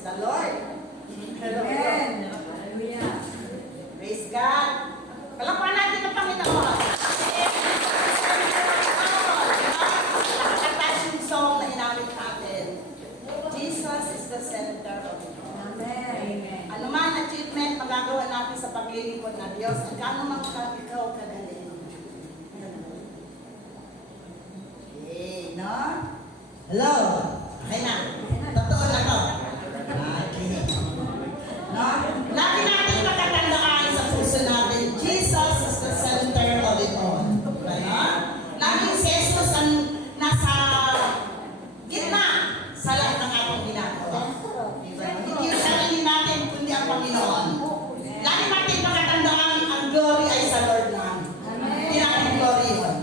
Praise the Lord. Amen. Hallelujah. Praise God. Palakpakan natin ang Panginoon. Nakakataas yung song na inamit natin. Jesus is the center of it all. Amen. Ano man achievement magagawa natin sa paglilingkod na Diyos, at gaano man ikaw kagaling. Okay, no? Hello? Okay na. Totoo na ko. Okay. No? Lagi natin makatandaan sa puso natin, Jesus is the center of it all. Ano? Laging si Jesus ang nasa gitna sa lahat ng ating ginagawa. Diba? Hindi yung sarili natin, kundi ang Panginoon. Lagi natin makatandaan, ang glory ay sa Lord lang. Hindi natin glory yun.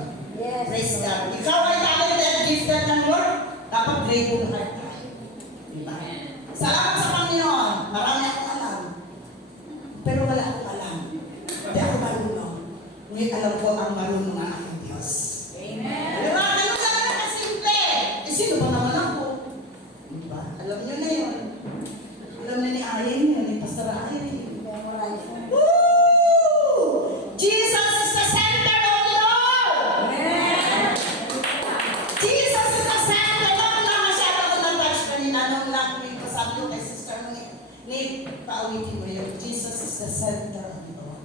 Praise God. Ikaw ay talented, gifted ng Lord, dapat grateful heart tayo. Diba? Salamat sa Panginoon. Marami akong alam. Pero wala akong alam. Hindi ako marunong. Ngunit alam ko ang marunong ang aking Diyos. Amen. Diba? Ano lang na kasimple? Eh, sino ba naman ako? Diba? Alam nyo na yun. Alam na ni Ayen yun, ni Pastor Ayen. Woo! Jesus is the center of it all! Amen. Jesus is the center. Huwag lang masyado ko na-touch kanina. Nung lang may kasabi ko kay sister mo ni paawitin mo yun. Jesus is the center of it all.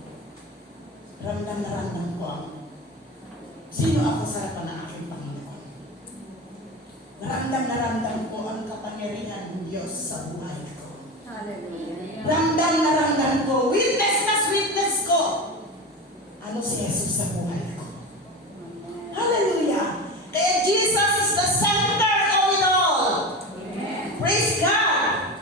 Ramdam na ramdam ko ang sino ako sa harapan ng aking Panginoon. Ramdam na ramdam ko ang kapangyarihan ng Diyos sa buhay ko. Hallelujah. Ramdam na ramdam ko. Witness ko. Ano si Jesus sa buhay ko. Hallelujah. Kaya Jesus is the center of it all. Amen. Praise God.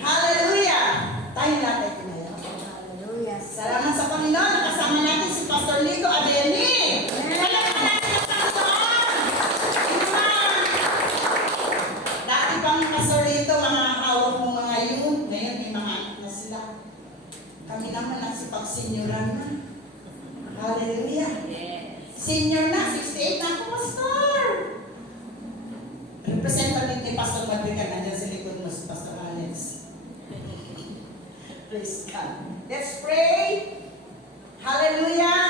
Hallelujah. Tayo natin ngayon. Hallelujah. Salamat sa Panginoon. Kasama natin si Pastor Lico Adeni. Palakpakan natin ang Panginoon. Amen. Dati pang Pastor Lito, mga hawak mo mga yun. Ngayon may mga anak na sila. Kami naman nagsipag-senioran na. Hallelujah. Senior na, 68 na ako, Pastor. Representative ni Pastor Madrigal, nandiyan sa likod mo si Pastor Alex. Praise God. Let's pray. Hallelujah.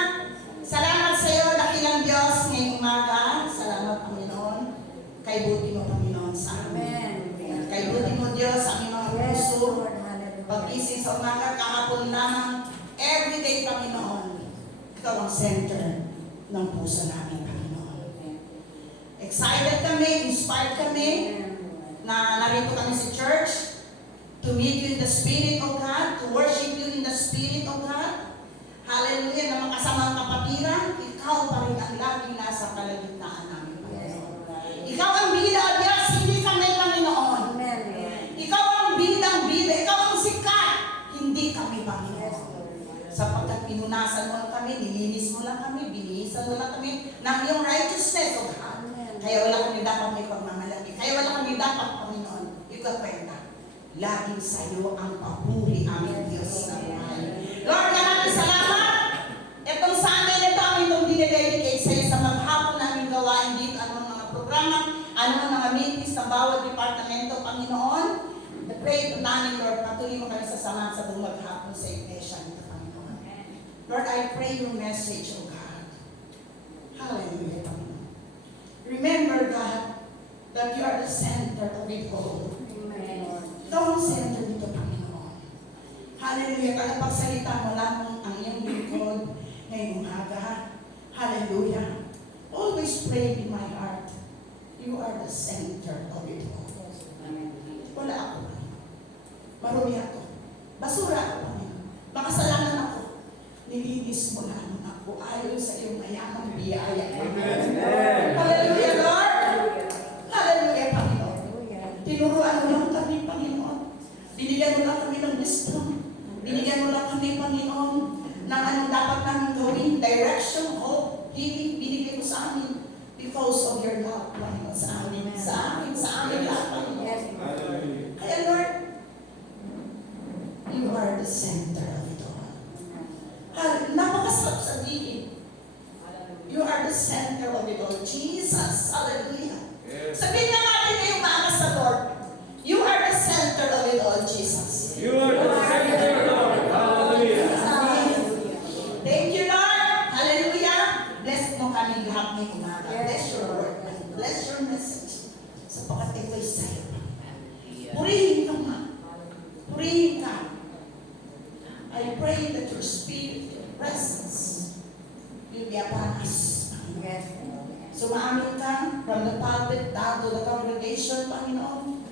Salamat sa iyo, dakilang Diyos, ngayong umaga. Salamat, Panginoon. Kay buti mo, Panginoon, sa amin. Amen. Kay buti mo, Diyos, ang iyong Yes, puso. Lord. Hallelujah. Pag-ising sa umaga, kahapon lamang, everyday, Panginoon. Ikaw ang center ng puso namin, Panginoon. Excited kami, inspired kami, na narito kami sa church, to meet you in the Spirit of God, to worship you in the Spirit of God. Hallelujah, na makasama ang kapatiran, ikaw pa rin ang laging nasa kalagitnaan namin, Panginoon. Ikaw ang bida, Diyos, hindi kami, Panginoon. Amen. Ikaw ang bidang-bida, ikaw ang sikat, hindi kami, Panginoon. Sapagkat pinunasan mo lang kami, nilinis mo lang kami, binihisan mo lang kami ng iyong righteousness, O God. Kaya wala kami dapat may pagmamalaki. Kaya wala kami dapat, Panginoon, ikakwenta. Laging sa iyo ang papuri, aming Diyos na buhay. Lord, maraming salamat. Itong Sunday na ito, ang itong dinededicate sa iyo sa maghapon namin gawain dito, anong mga programa, anong mga meetings sa bawat departamento, Panginoon. I pray namin, Lord, patuloy mo kami sasamahan sa buong maghapon sa iglesia nito, Panginoon. Lord, I pray your message, O God. Hallelujah, Panginoon. Remember, God, that you are the center of it all. Ikaw ang center nito, Panginoon. Hallelujah. Kalapagsalita mo lamang ang iyong lingkod ngayong umaga. Hallelujah. Always pray in my heart. You are the center of it all. Wala ako. Marumi ako. Basura ako, Panginoon. Makasalanan ako. Nilinis mo lamang ako ayon sa iyong mayamang biyaya. Hallelujah, Lord. Hallelujah, Panginoon. Tinuruan mo lang kami, Panginoon. Binigyan mo lang kami ng wisdom. Binigyan mo lang kami, Panginoon, ng anong dapat namin gawin, direction, hope, healing, binigay mo sa amin because of your love, Panginoon, sa amin lahat, Panginoon. Kaya, Lord, you are the center of it all. Napakasarap sabihin. You are the center of it all. Jesus, hallelujah. Sabihin nga natin ngayong maaga sa Lord, you are the center of it all. your spirit, your presence will be upon us. Yes, Lord. Sumaamin ka from the pulpit down to the congregation, Panginoon.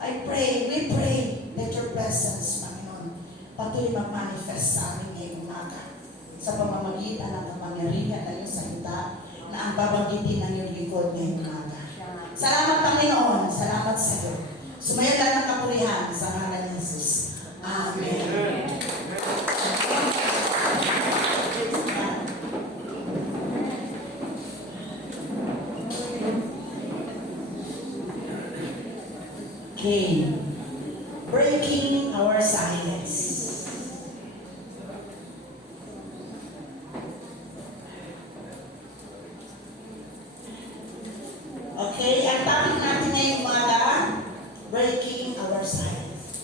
I pray, we pray, let your presence, Panginoon, patuloy mag-manifest sa amin ngayong umaga sa pamamagitan ng kapangyarihan ng iyong salita na ang babanggitin ng iyong lingkod ngayong umaga. Salamat, Panginoon. Salamat sa iyo. Sumayo lang ng kapurihan sa ngalan ni Jesus. Amen. Okay. Breaking our silence. Okay, ang topic natin ngayong umaga, breaking our silence.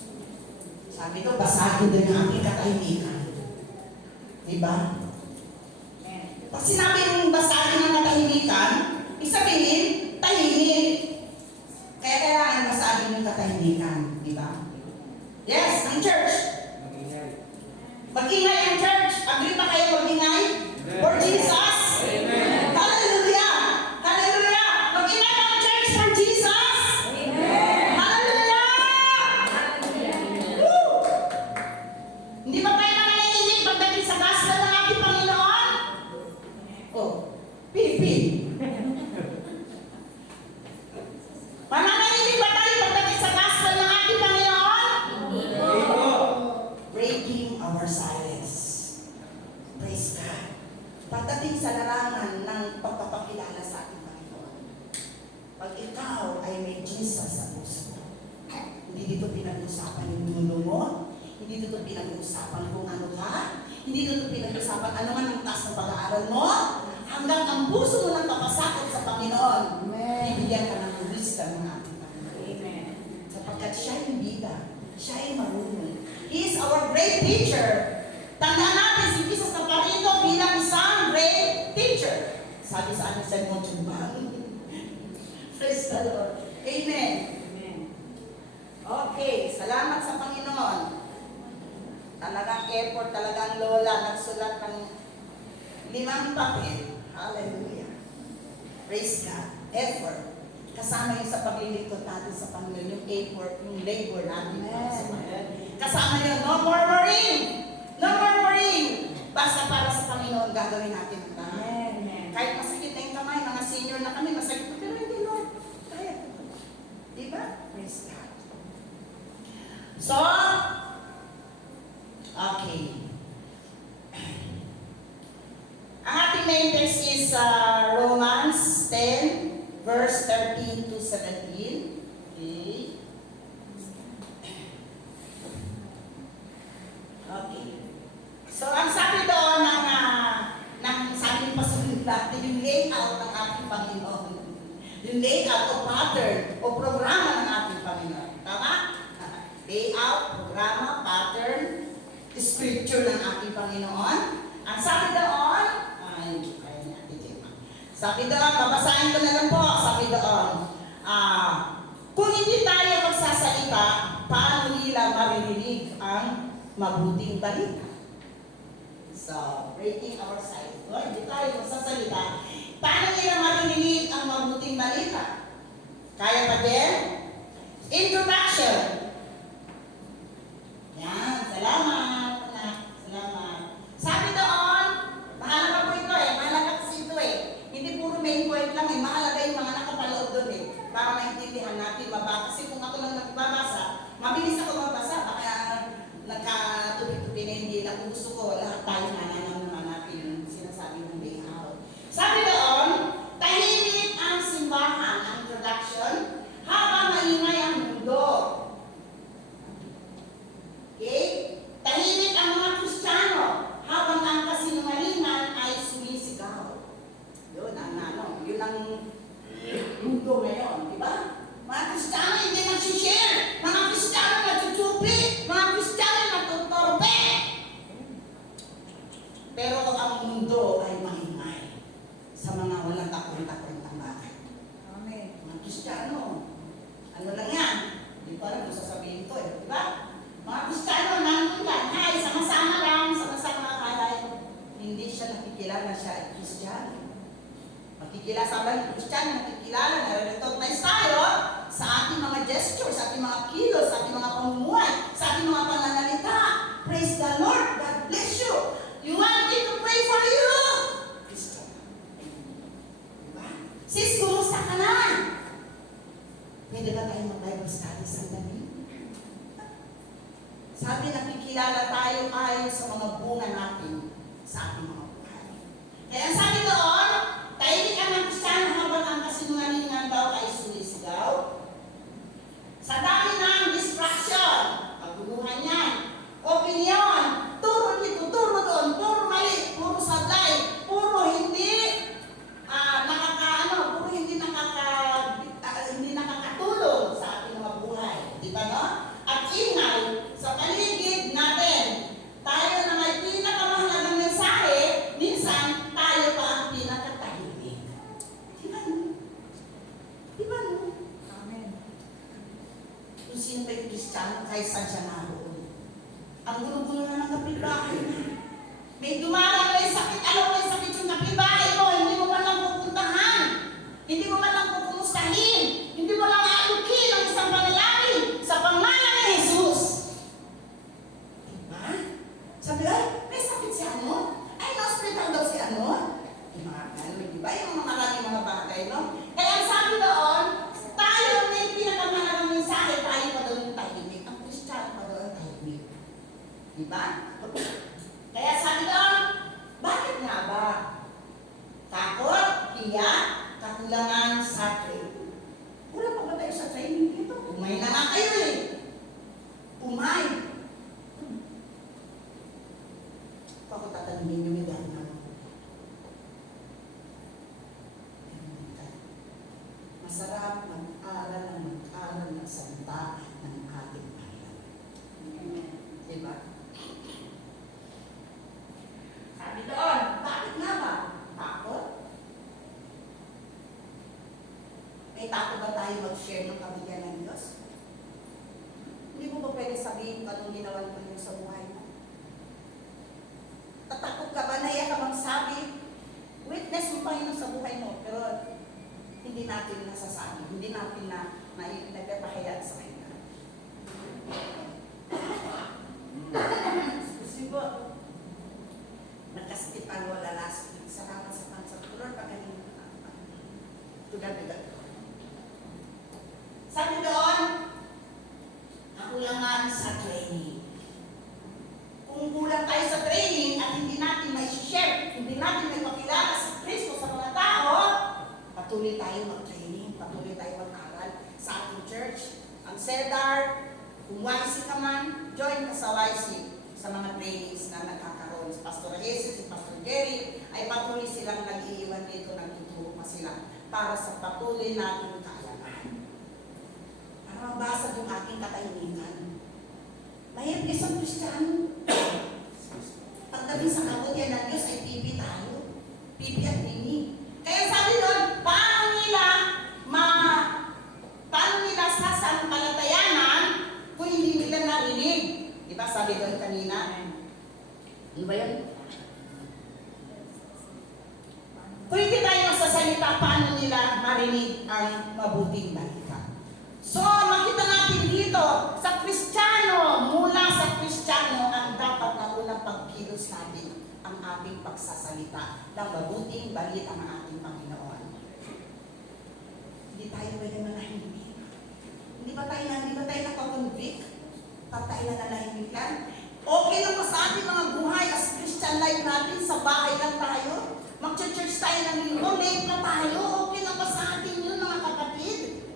Sabi ko, basagin din ang aking katahimikan. Diba? Pag sinabi yung basagin ng katahimikan, isabihin, tahimik. Kaya kailangan basagin yung katahimikan. Diba? Yes, ang church. Mag-ingay ang church. Agree ba kayo mag-ingay? For Jesus? Amen. Hallelujah! Hallelujah! Mag-ingay ang church for Jesus! Amen. Hallelujah! Woo! Hindi ba tayo nanginginig pagdating sa gospel ng ating Panginoon? Oh, pipi. Mananginginig ba tayo pagdating sa gospel ng ating Panginoon? Breaking our silence. Praise God. Pagdating sa larangan ng pagpapakilala sa ating Panginoon, pag ikaw ay may Jesus sa puso mo, hindi dito pinag-usapan yung dulo mo, hindi dito pinag-usapan kung ano ka, hindi dito pinag-usapan ano man ang taas ng pag-aaral mo, hanggang ang puso mo ng papasakot sa Panginoon, Amen. bibigyan ka ng wisdom ng ating Panginoon. Amen. Sapagkat siya ay bida, siya ay marunong. He is our great teacher. Tandaan natin si Jesus na parito bilang isang great teacher. Sabi sa amin sa Montreal. Praise the Lord. Amen. Amen. Okay, salamat sa Panginoon. Talagang effort, talagang lola, nagsulat ng 5 papel. Hallelujah. Praise God. Effort. Kasama yun sa paglilingkod natin sa Panginoon, yung effort, yung labor natin para sa Panginoon. Kasama yun, no more worrying. No more worrying. Basta para sa Panginoon, gagawin natin ang lahat. Amen. Kahit masakit na yung kamay, mga senior na kami, masakit na, pero hindi, Lord. Kaya. Diba? Praise God. So, okay. Ang ating main text is Romans 10, verse 13 to 17. Okay. Okay. So, ang sabi doon ng sabi ng pasunod natin, yung layout ng ating Panginoon. Yung layout o pattern o programa ng ating Panginoon. Tama? Layout, programa, pattern, scripture ng ating Panginoon. Ang sabi doon, sabi doon, babasahin ko na lang po, sabi doon, kung hindi tayo magsasalita, paano nila maririnig ang mabuting balita? So, breaking our silence. No? Hindi tayo magsasalita, paano nila maririnig ang mabuting balita? Kaya pa din? Introduction. Yan, salamat. Salamat. Sabi doon, mahalaga po ito mahalaga kasi ito Hindi puro main point lang mahalaga yung mga nakapalood doon para maintindihan natin mabasa. Kasi kung ako lang nagbabasa, mabilis ako magbasa, baka nagkatubi-tubi na hindi na kung gusto ko, lahat tayo nananaw naman natin yung sinasabi ng layout. Sabi doon, tahimik ang simbahan, ang introduction, habang maingay ang mundo. Okay? Tahimik ang mga Kristiyano, habang ang kasinungalingan ay sumisigaw. Yun ang yun ang mundo ngayon, di ba? Mga Kristiyano hindi nagsishare, mga Kristiyano nagtutupi, mga Kristiyano natutorpe. Pero ang mundo ay maingay sa mga walang kakunta-kuntang bagay. Amen. Mga Kristiyano, ano lang yan? Hindi ko alam kung sasabihin ko di ba? Mga Kristiyano, nandun lang, sama-sama lang, sama-sama siya nakikilala siya ay Kristiyano. Makikilala sa mga Kristiyano, nakikilala, nare-recognize tayo sa ating mga gestures, sa ating mga kilos, sa ating mga pamumuhay, sa ating mga pananalita. Praise the Lord. God bless you. You want me to pray for you? Christian. Diba? Sis, kumusta ka na? Pwede ba tayo mag-Bible study sandali? Sabi, nakikilala tayo ayon sa mga bunga natin sa ating mga buhay. Kaya sabi doon, tahimik ang mga Kristiyano habang ang kasinungalingan daw ay sumisigaw. Sa dami ng distraction, pagbubuhan niyan, opinion, turo dito, turo doon, puro mali, puro sablay, puro hindi hindi nakakatulong sa ating mga buhay. Di ba, no? At ingay sa paligid natin. Tayo na may pinakamahalagang mensahe, minsan tayo pa ang pinakatahimik. Di ba, no? Di ba, no? Amen. Kung sino pa yung Kristiyano, kahit saan siya naroon. Ang gulo-gulo na ng kapitbahay na. May dumarang, may sakit, alam mo yung sakit yung kapitbahay mo, hindi mo man lang pupuntahan. Hindi mo man lang pupumustahin. Hindi mo lang aalukin ang isang panalangin sa pangalan ni Jesus. Diba? Sabi, ay, may sakit si ano? Ay, na-hospital daw si ano? Yung mga ganun, diba? Yung mga maraming mga bagay, no? Kaya ang sabi doon, tayo may pinakamahalagang mensahe, tayo pa doon yung tahimik. Ang Kristiyano pa doon ang tahimik. Diba? Kaya sabi doon, bakit nga ba? Takot, hiya, kakulangan sa training. Wala pa ba tayo sa training dito? Umay na nga kayo eh. Umay. Ako tatanungin nyo yung dahil na. Masarap mag-aral ng salita ng ating bayan. Diba? Sabi doon, bakit nga ba? Takot? May takot ba tayo mag-share ng kabigyan ng Diyos? Hindi mo ba pwede sabihin kung anong ginawa mo yun sa buhay mo? Tatakot ka ba? Naiya ka magsabi? Witness mo pa yun sa buhay mo, pero hindi natin nasasabi, hindi natin nagpapahayag sa kanya. Kasi po, nagkasakit ang wala last week. Salamat sa Lord, pagaling tugal-tugal. Sabi doon, kakulangan sa training. Kung kulang tayo sa training at hindi natin may share, hindi natin may pakilala sa Kristo sa mga tao, patuloy tayo mag-training, patuloy tayo mag-aral sa ating church. Ang CEDAR, kung YC ka man, join ka sa YC sa mga trainings na nagkakaroon. Si Pastor Jesus, si Pastor Jerry, ay patuloy silang nag-iiwan dito, nagtuturo pa sila para sa patuloy natin kaalaman. Para mabasag yung ating katahimikan. Mahirap isang Kristiyano. Pagdating sa kabutihan ng Diyos ay pipi tayo. Pipi at nini. Kaya sabi doon, paano nila sasampalatayanan kung hindi nila narinig? Diba sabi doon kanina? Ano ba yun? Kung hindi tayo magsasalita, paano nila marinig ang mabuting balita? So, makita natin dito, sa Kristiyano, mula sa Kristiyano, ang dapat na unang pagkilos natin ang ating pagsasalita ng mabuting balita ng ating Panginoon. Hindi tayo pwede manahimik. Hindi ba tayo nakakonvict? Pag tayo nananahimikan? Okay lang ba sa ating mga buhay as Christian life natin, sa bahay lang tayo? Mag-church tayo ng linggo, late na tayo, okay lang ba sa atin yun mga kapatid?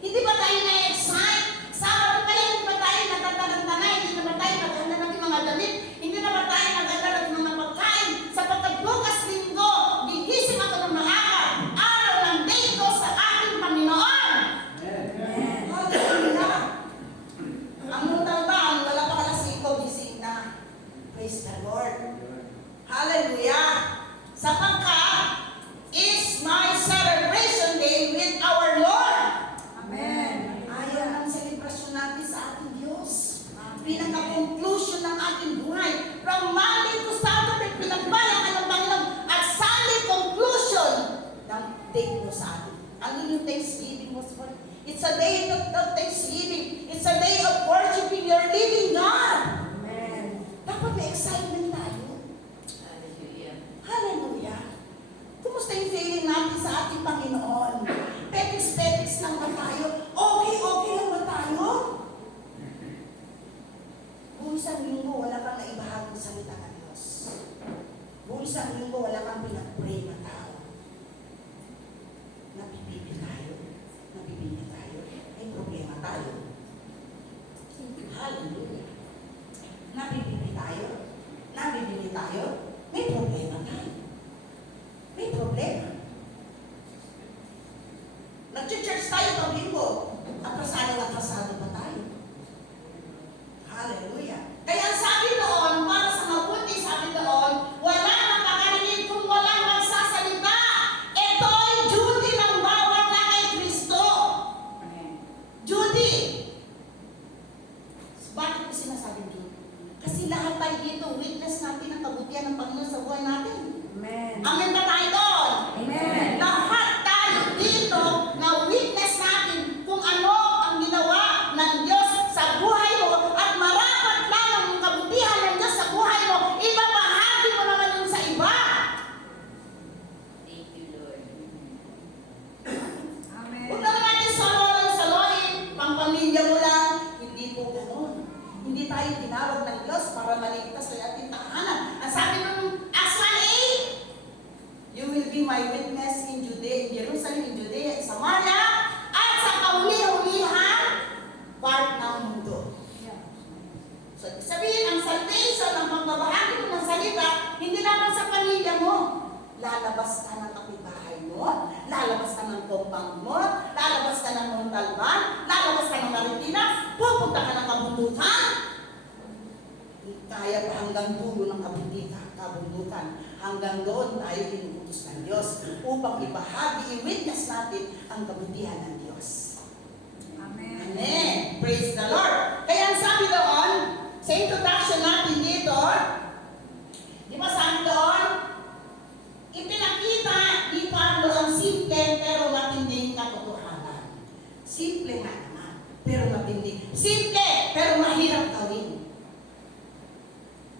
Hindi ba tayo na-excite? Sabado pa yan, hindi ba tayo nagtatalantana? Hindi na ba tayo naghanda ng mga damit? Hindi na ba tayo naghanda ng mga pagkain? Sapagkat bukas linggo, gigising ako ng maaga, araw ng day ko sa ating Panginoon. Hallelujah! Ang muntal ba, ang wala pa alas 5, gising na. Praise the Lord. Hallelujah! Sapagkat it's my celebration day with our Lord. Amen. Ayaw ng selebrasyon natin sa ating Diyos. Pinaka-conclusion ng ating buhay. From Monday to Saturday, pinagbayan ka ng Ang inyong Thanksgiving was for. It's a day of Thanksgiving. It's a day of worshiping your living God. Amen. Dapat may excitement tayo. Hallelujah. Hallelujah. Kumusta yung feeling natin sa ating Panginoon? Petiks-petiks lang ba tayo? Okay lang ba tayo? Kung isang linggo, wala kang naibahagong salita ng Diyos. Kung isang linggo, wala kang pinag-pray na tao. Napipipi tayo. May problema tayo. Hallelujah. Napipipi tayo. May problema tayo. May problema. Nag-church tayo pag linggo. Atrasado pa tayo. Hallelujah. Kaya sabi doon, para sa mabuti, sabi doon, wala nang makarinig kung walang magsasalita. Ito'y duty ng bawat na kay Kristo. Amen. Duty. Bakit ko sinasabing duty? Kasi lahat tayo dito, witness natin ang kabutihan ng Panginoon sa buhay natin. Amen. Amen ba tayo doon? Amen. Lahat tayo dito na witness natin kung ano ang ginawa ng Diyos sa buhay mo at marapat lang ang kabutihan ng Diyos sa buhay mo, ibabahagi mo naman yun sa iba. Thank you, Lord. Amen. Huwag naman natin saloin, pang-pamilya mo lang. Hindi po ganun. Hindi tayo tinawag ng Diyos para maligtas sa ating tahanan. Ang sabi ng Acts 1:8, you will be my witness in Judea, in Jerusalem, in Judea, in Samaria, at sa kauli-ulihan part ng mundo. Yeah. So, sabihin, ang salvation, ang pagbabahagi mo ng salita, hindi naman sa pamilya mo. Lalabas ka ng kapitbahay mo, lalabas ka ng compound mo, lalabas ka ng Montalban, lalabas ka ng Marikina, pupunta ka ng kabundukan. Kaya pa hanggang dulo ng kabundukan. Hanggang doon tayo inuutos ng Diyos upang ibahagi, i-witness natin ang kabutihan ng Diyos. Amen. Amen. Praise the Lord. Kaya ang sabi doon, sa introduction natin dito, di ba sabi doon, ipinakita ni Pablo ang simple pero matinding katotohanan. Simple nga naman, pero matindi. Simple pero mahirap gawin.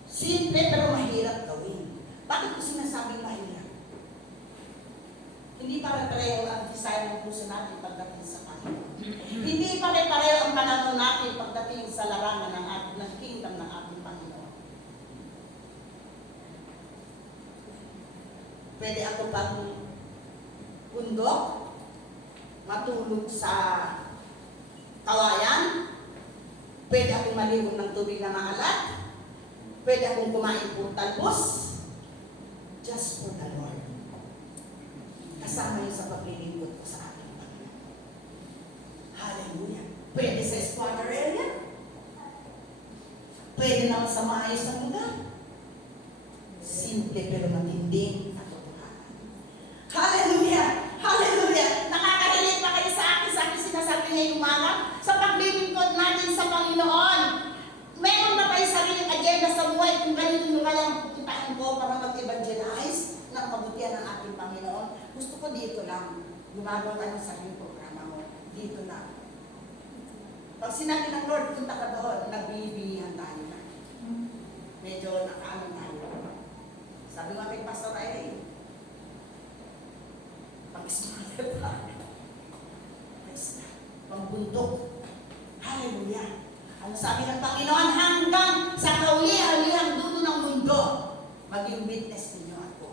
Simple pero mahirap gawin. Bakit ko sinasabing mahirap? Hindi pare-pareho ang desire ng puso natin pagdating sa Panginoon. Hindi pare-pareho ang pananaw natin pagdating sa larangan ng kingdom ng ating Panginoon. Pwede ako pang bundok, matulog sa kawayan, pwede akong maligo ng tubig na maalat, pwede akong kumain puro talbos, just for the Lord. Kasama yun sa paglilingkod ko sa ating Panginoon. Hallelujah. Pwede sa squatter area. Pwede naman sa maayos na lugar. Simple pero matinding katotohanan. Hallelujah! Hallelujah! Nakaka-relate ba kayo sa akin sinasabi ngayong umaga? Sa paglilingkod natin sa Panginoon. Meron ba kayo sariling agenda sa buhay kung ganito lugar lang pupuntahan ko para mag-evangelize ng kabutihan ng ating Panginoon? Gusto ko dito lang. Gumagawa ka ng sariling programa mo. Dito lang. Pag sinabi ng Lord, punta ka doon, nagbibihan tayo na. Medyo nakaano tayo. Sabi nga kay Pastor Irene, pag-smarter pa. Pang-bundok. Hallelujah. Ang sabi ng Panginoon, hanggang sa kauli-alihang dulo ng mundo, maging witness ninyo ako.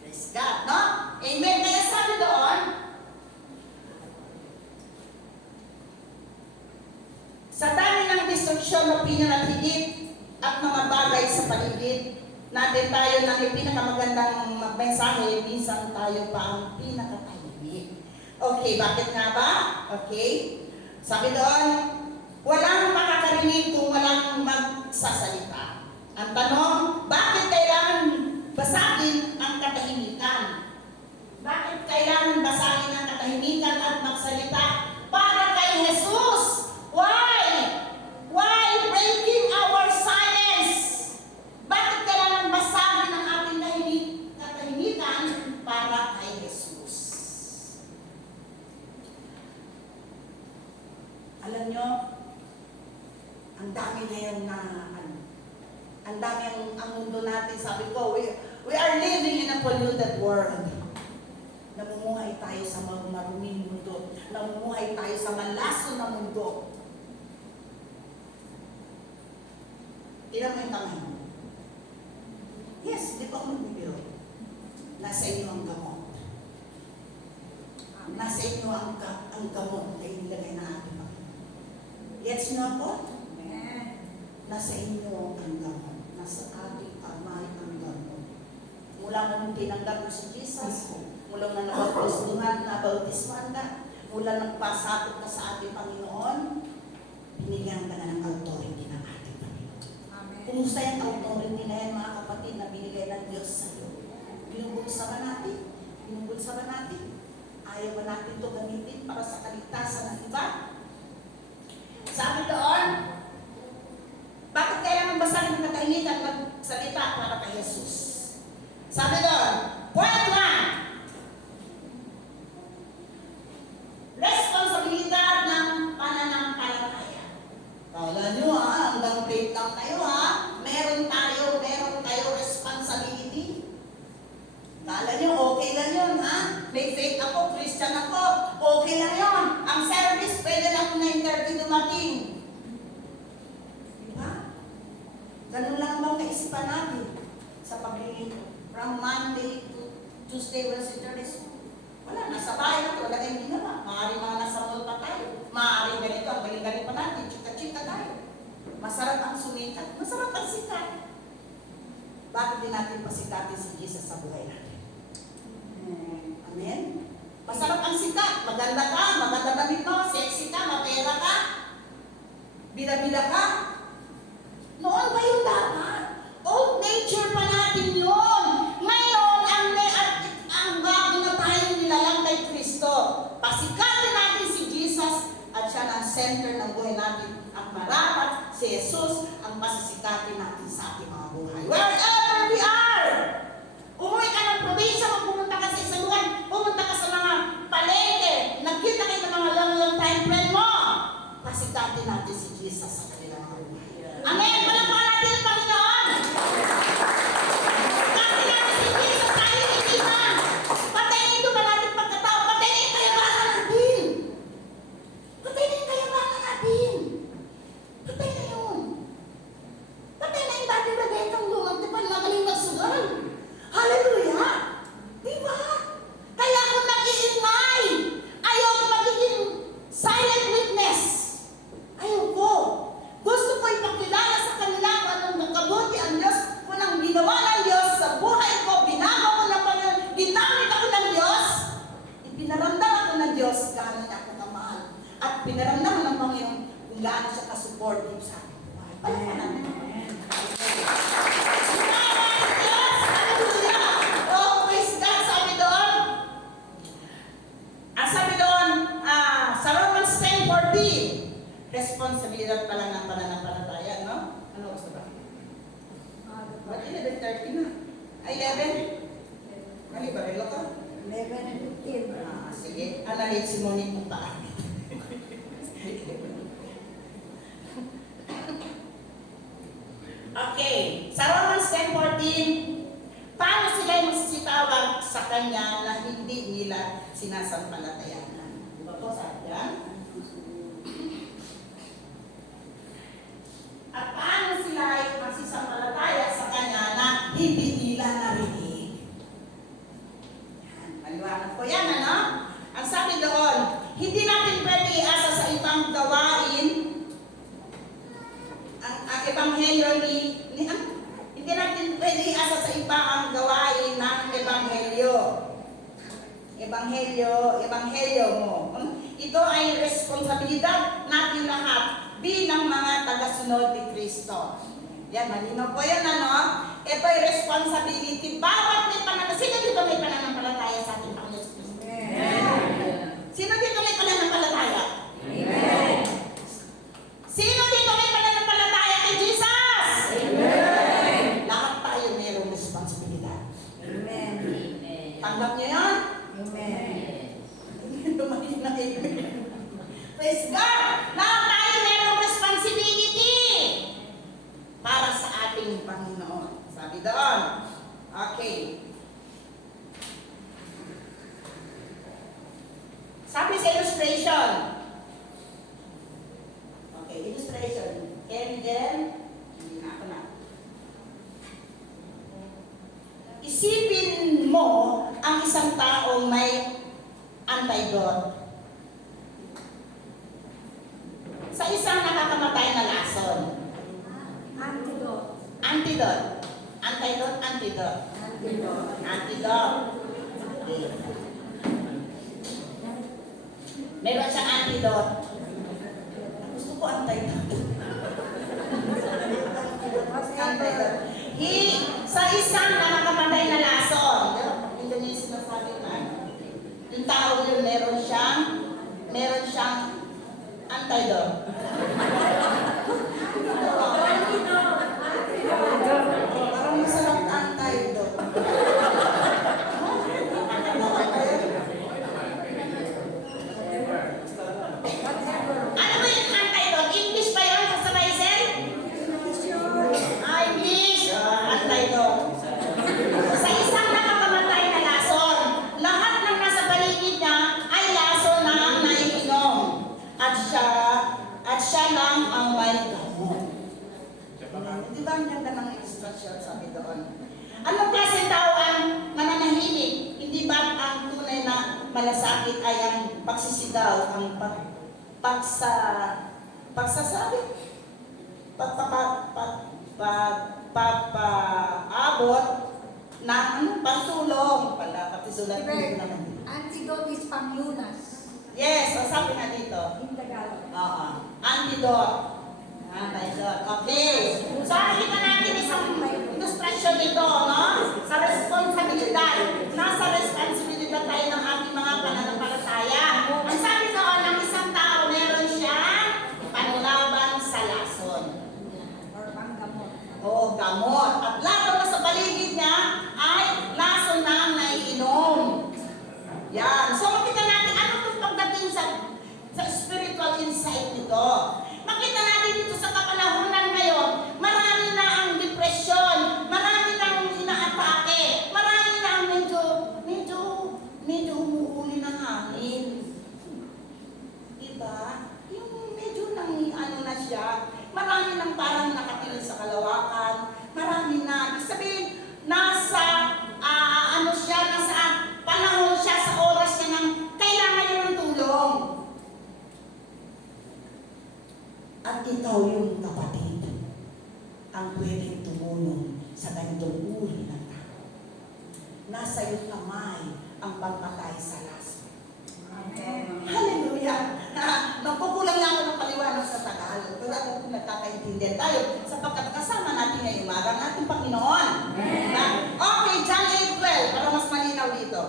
Praise God, no? Amen. Kaya sabi doon, sa dami ng destruction, opinion at higit at mga bagay sa paligid, natin tayo ng pinakamagandang mensahe, minsan tayo pa ang pinakatahimik. Okay, bakit nga ba? Okay. Sabi doon, walang makakarinig kung walang magsasalita. Ang tanong, bakit kailangan basagin ang katahimikan? Bakit kailangan basagin ang katahimikan at magsalita? Para kay Jesus. Why? Why breaking our silence? Bakit kailangan basagin ang ating katahimikan para kay Jesus? Ang dami ngayon na, ang dami ang mundo natin. Sabi ko, we are living in a polluted world. Namumuhay tayo sa maruming mundo. Namumuhay tayo sa malaso na mundo. Tingnan mo yung kamay mo. Yes, di ba ako magbibiro? Nasa inyo ang gamot. Nasa inyo ang gamot na inilagay na ating Panginoon. Yes na po? Amen. Nasa inyo ang gamot. Nasa ating kamay ang gamot. Mula nung tinanggap mo si Jesus, mula nang nabautismuhan ka, mula nang pasakot ka sa ating Panginoon, binigyan ka na ng authority ng ating Panginoon. Amen. Kumusta yung authority na yan, mga kapatid, na binigay ng Diyos sa iyo? Binubulsa ba natin? Binubulsa ba natin? Ayaw ba natin ito gamitin para sa kaligtasan ng iba? Sabi doon, bakit kailangan basahin ng katahimikan magsalita para kay Jesus? Sabi doon, point 1, responsibilidad ng pananampalataya. Kala nyo hanggang faith lang tayo meron tayo responsibility. Kala nyo okay lang yun may faith ako, Christian ako, okay lang yun. Ang service, pwede lang 9:30 dumating. Diba? Ganun lang bang kaisipan natin sa paglilingkod? From Monday to Tuesday, Wednesday, Thursday. Wala, nasa bahay natin, wala tayong ginawa. Maaari mga nasa mall pa tayo. Maaari ganito, ang galing-galing pa natin, chika-chika tayo. Masarap ang sumikat, masarap ang sikat. Bakit din natin pasikatin si Jesus sa buhay natin? Amen? Masarap ang sikat, maganda ka, maganda damit mo, sexy ka, mapera ka, bida-bida ka. Noon pa yun dapat. Old nature pa natin yun. Ngayon, ang bago na tayong nilalang kay Kristo. Pasikatin natin si Jesus at siya ang center ng buhay natin. At marapat si Jesus ang pasisikatin natin sa ating mga buhay. Wherever we are! Umuwi ka ng probinsya, pumunta ka sa isang lugar, pumunta ka sa mga palengke, nagkita kayo ng mga long time friend mo. Pasikatin natin si Jesus sa kanilang mga buhay. Amen! Palakpakan natin ang Panginoon! Pasikatin natin si Jesus sa hinihingan. Patayin ito ba natin pagkatao? Patayin yung kayabangan natin! Patayin yung kayabangan natin! Patayin na yun! Patayin na yung dating Rebekang lumang tipan magaling magsugal! Hallelujah! Diba? Kaya kung nag-iingay, ayaw ko magiging silent witness. Ayaw ko. Gusto ko ipakilala sa kanila kung anong nakabuti ang Diyos, kung ang ginawa ng Diyos sa buhay ko, binago ko ng Panginoon, ginamit ako ng Diyos, ipinaramdam ako ng Diyos, gaano niya ako kamahal. At pinaramdam ng Panginoon kung gaano siya ka-supportive sa akin. Palakpakan natin. Responsibilidad pala ng pananampalataya, no? Ano gusto ba? What, 11:30 na? 11? Mali ba? Relo ka? 11:15. Sige. Analyze si Monique kung paano. Okay. Sa Romans 10:14, paano sila magsisitawag sa Kanya na hindi nila sinasampalatayanan? Diba po sabi yan? At paano sila ay magsisampalataya sa Kanya na hindi nila narinig? Yan, maliwanag po yan, ano? Ang sabi doon, hindi natin pwede iasa sa ibang gawain ang ebanghelyo hindi natin pwede iasa sa ibang gawain ng ebanghelyo. Ebanghelyo mo. Ito ay responsibilidad natin lahat bilang mga tagasunod ni Kristo. Yan, malinaw po yan, ano? Ito ay responsibility. Bawat may pananampalataya. Sino dito may pananampalataya sa ating Panginoon Kristo? Amen. Sino dito may pananampalataya? Amen. Sino dito may pananampalataya kay Jesus? Amen. Lahat tayo mayroong responsibilidad. Amen. Tanggap niyo yan? Amen. Lumahin na amen. Praise God! Lahat tayo mayroong responsibility. Sabi doon. Okay. Sabi sa illustration. Okay, illustration. Can then, hindi na ako na. Isipin mo ang isang taong may antidote sa isang nakakamatay na lason. Antidote. Antidote. Antidote, antidote. Antidote. Antidote. Okay. Meron siyang antidote. Gusto ko antidote. Antidote. Sa isang nakakamatay na lason. Hindi niya sinasabi na. Yung tao yun, meron siyang antidote. Parang masarap na antidote. Ano ba yung antidote? English ba yun? Sa Maisel? English. Antidote. Sa isang nakakamatay na lason, lahat ng nasa paligid niya ay lason na ang naiinom. At siya lang ang may gamot. Di ba ang ganda ng instruction, sabi doon? Anong klase tao ang mananahimik? Hindi ba ang tunay na malasakit ay ang pagsisigaw, ang pagsasabi? Pagpapaabot ng pantulong. Pati sulat ko naman. Antidote is panglunas. Yes, sabi nga dito. In Tagalog. Oo. Antidote. Antidote. Okay. So, nakikita natin isang illustration dito, no? Sa responsibilidad. Nasa responsibilidad tayo ng ating mga pananampalataya. Ang sabi doon ng isang tao, meron siyang panlaban sa lason. Or panggamot. Oo, gamot. At lahat na sa paligid niya ay lason na ang naiinom. Yan. So, makita natin ano itong pagdating sa spiritual insight nito. Makita natin dito sa kapanahunan ngayon, marami na ang depression, marami na ang inaatake, marami na ang medyo umuuli ng hangin. Diba? Yung medyo nang ano na siya, marami nang parang nakatilin sa kalawakan, marami na. Ibig sabihin, nasa panahon siya sa oras niya ng kailangan niya ng tulong. At ikaw yung kapatid ang pwedeng tumulong sa ganitong uri ng tao. Nasa iyong kamay ang pagpatay sa lason. Amen. Hallelujah! Nagkukulang lang ako ng paliwanag sa Tagalog. Pero ako kung nagkakaintindihan tayo sapagkat kasama natin ngayong umaga ang ating Panginoon. Amen. Okay, John 8:12 para mas malinaw dito.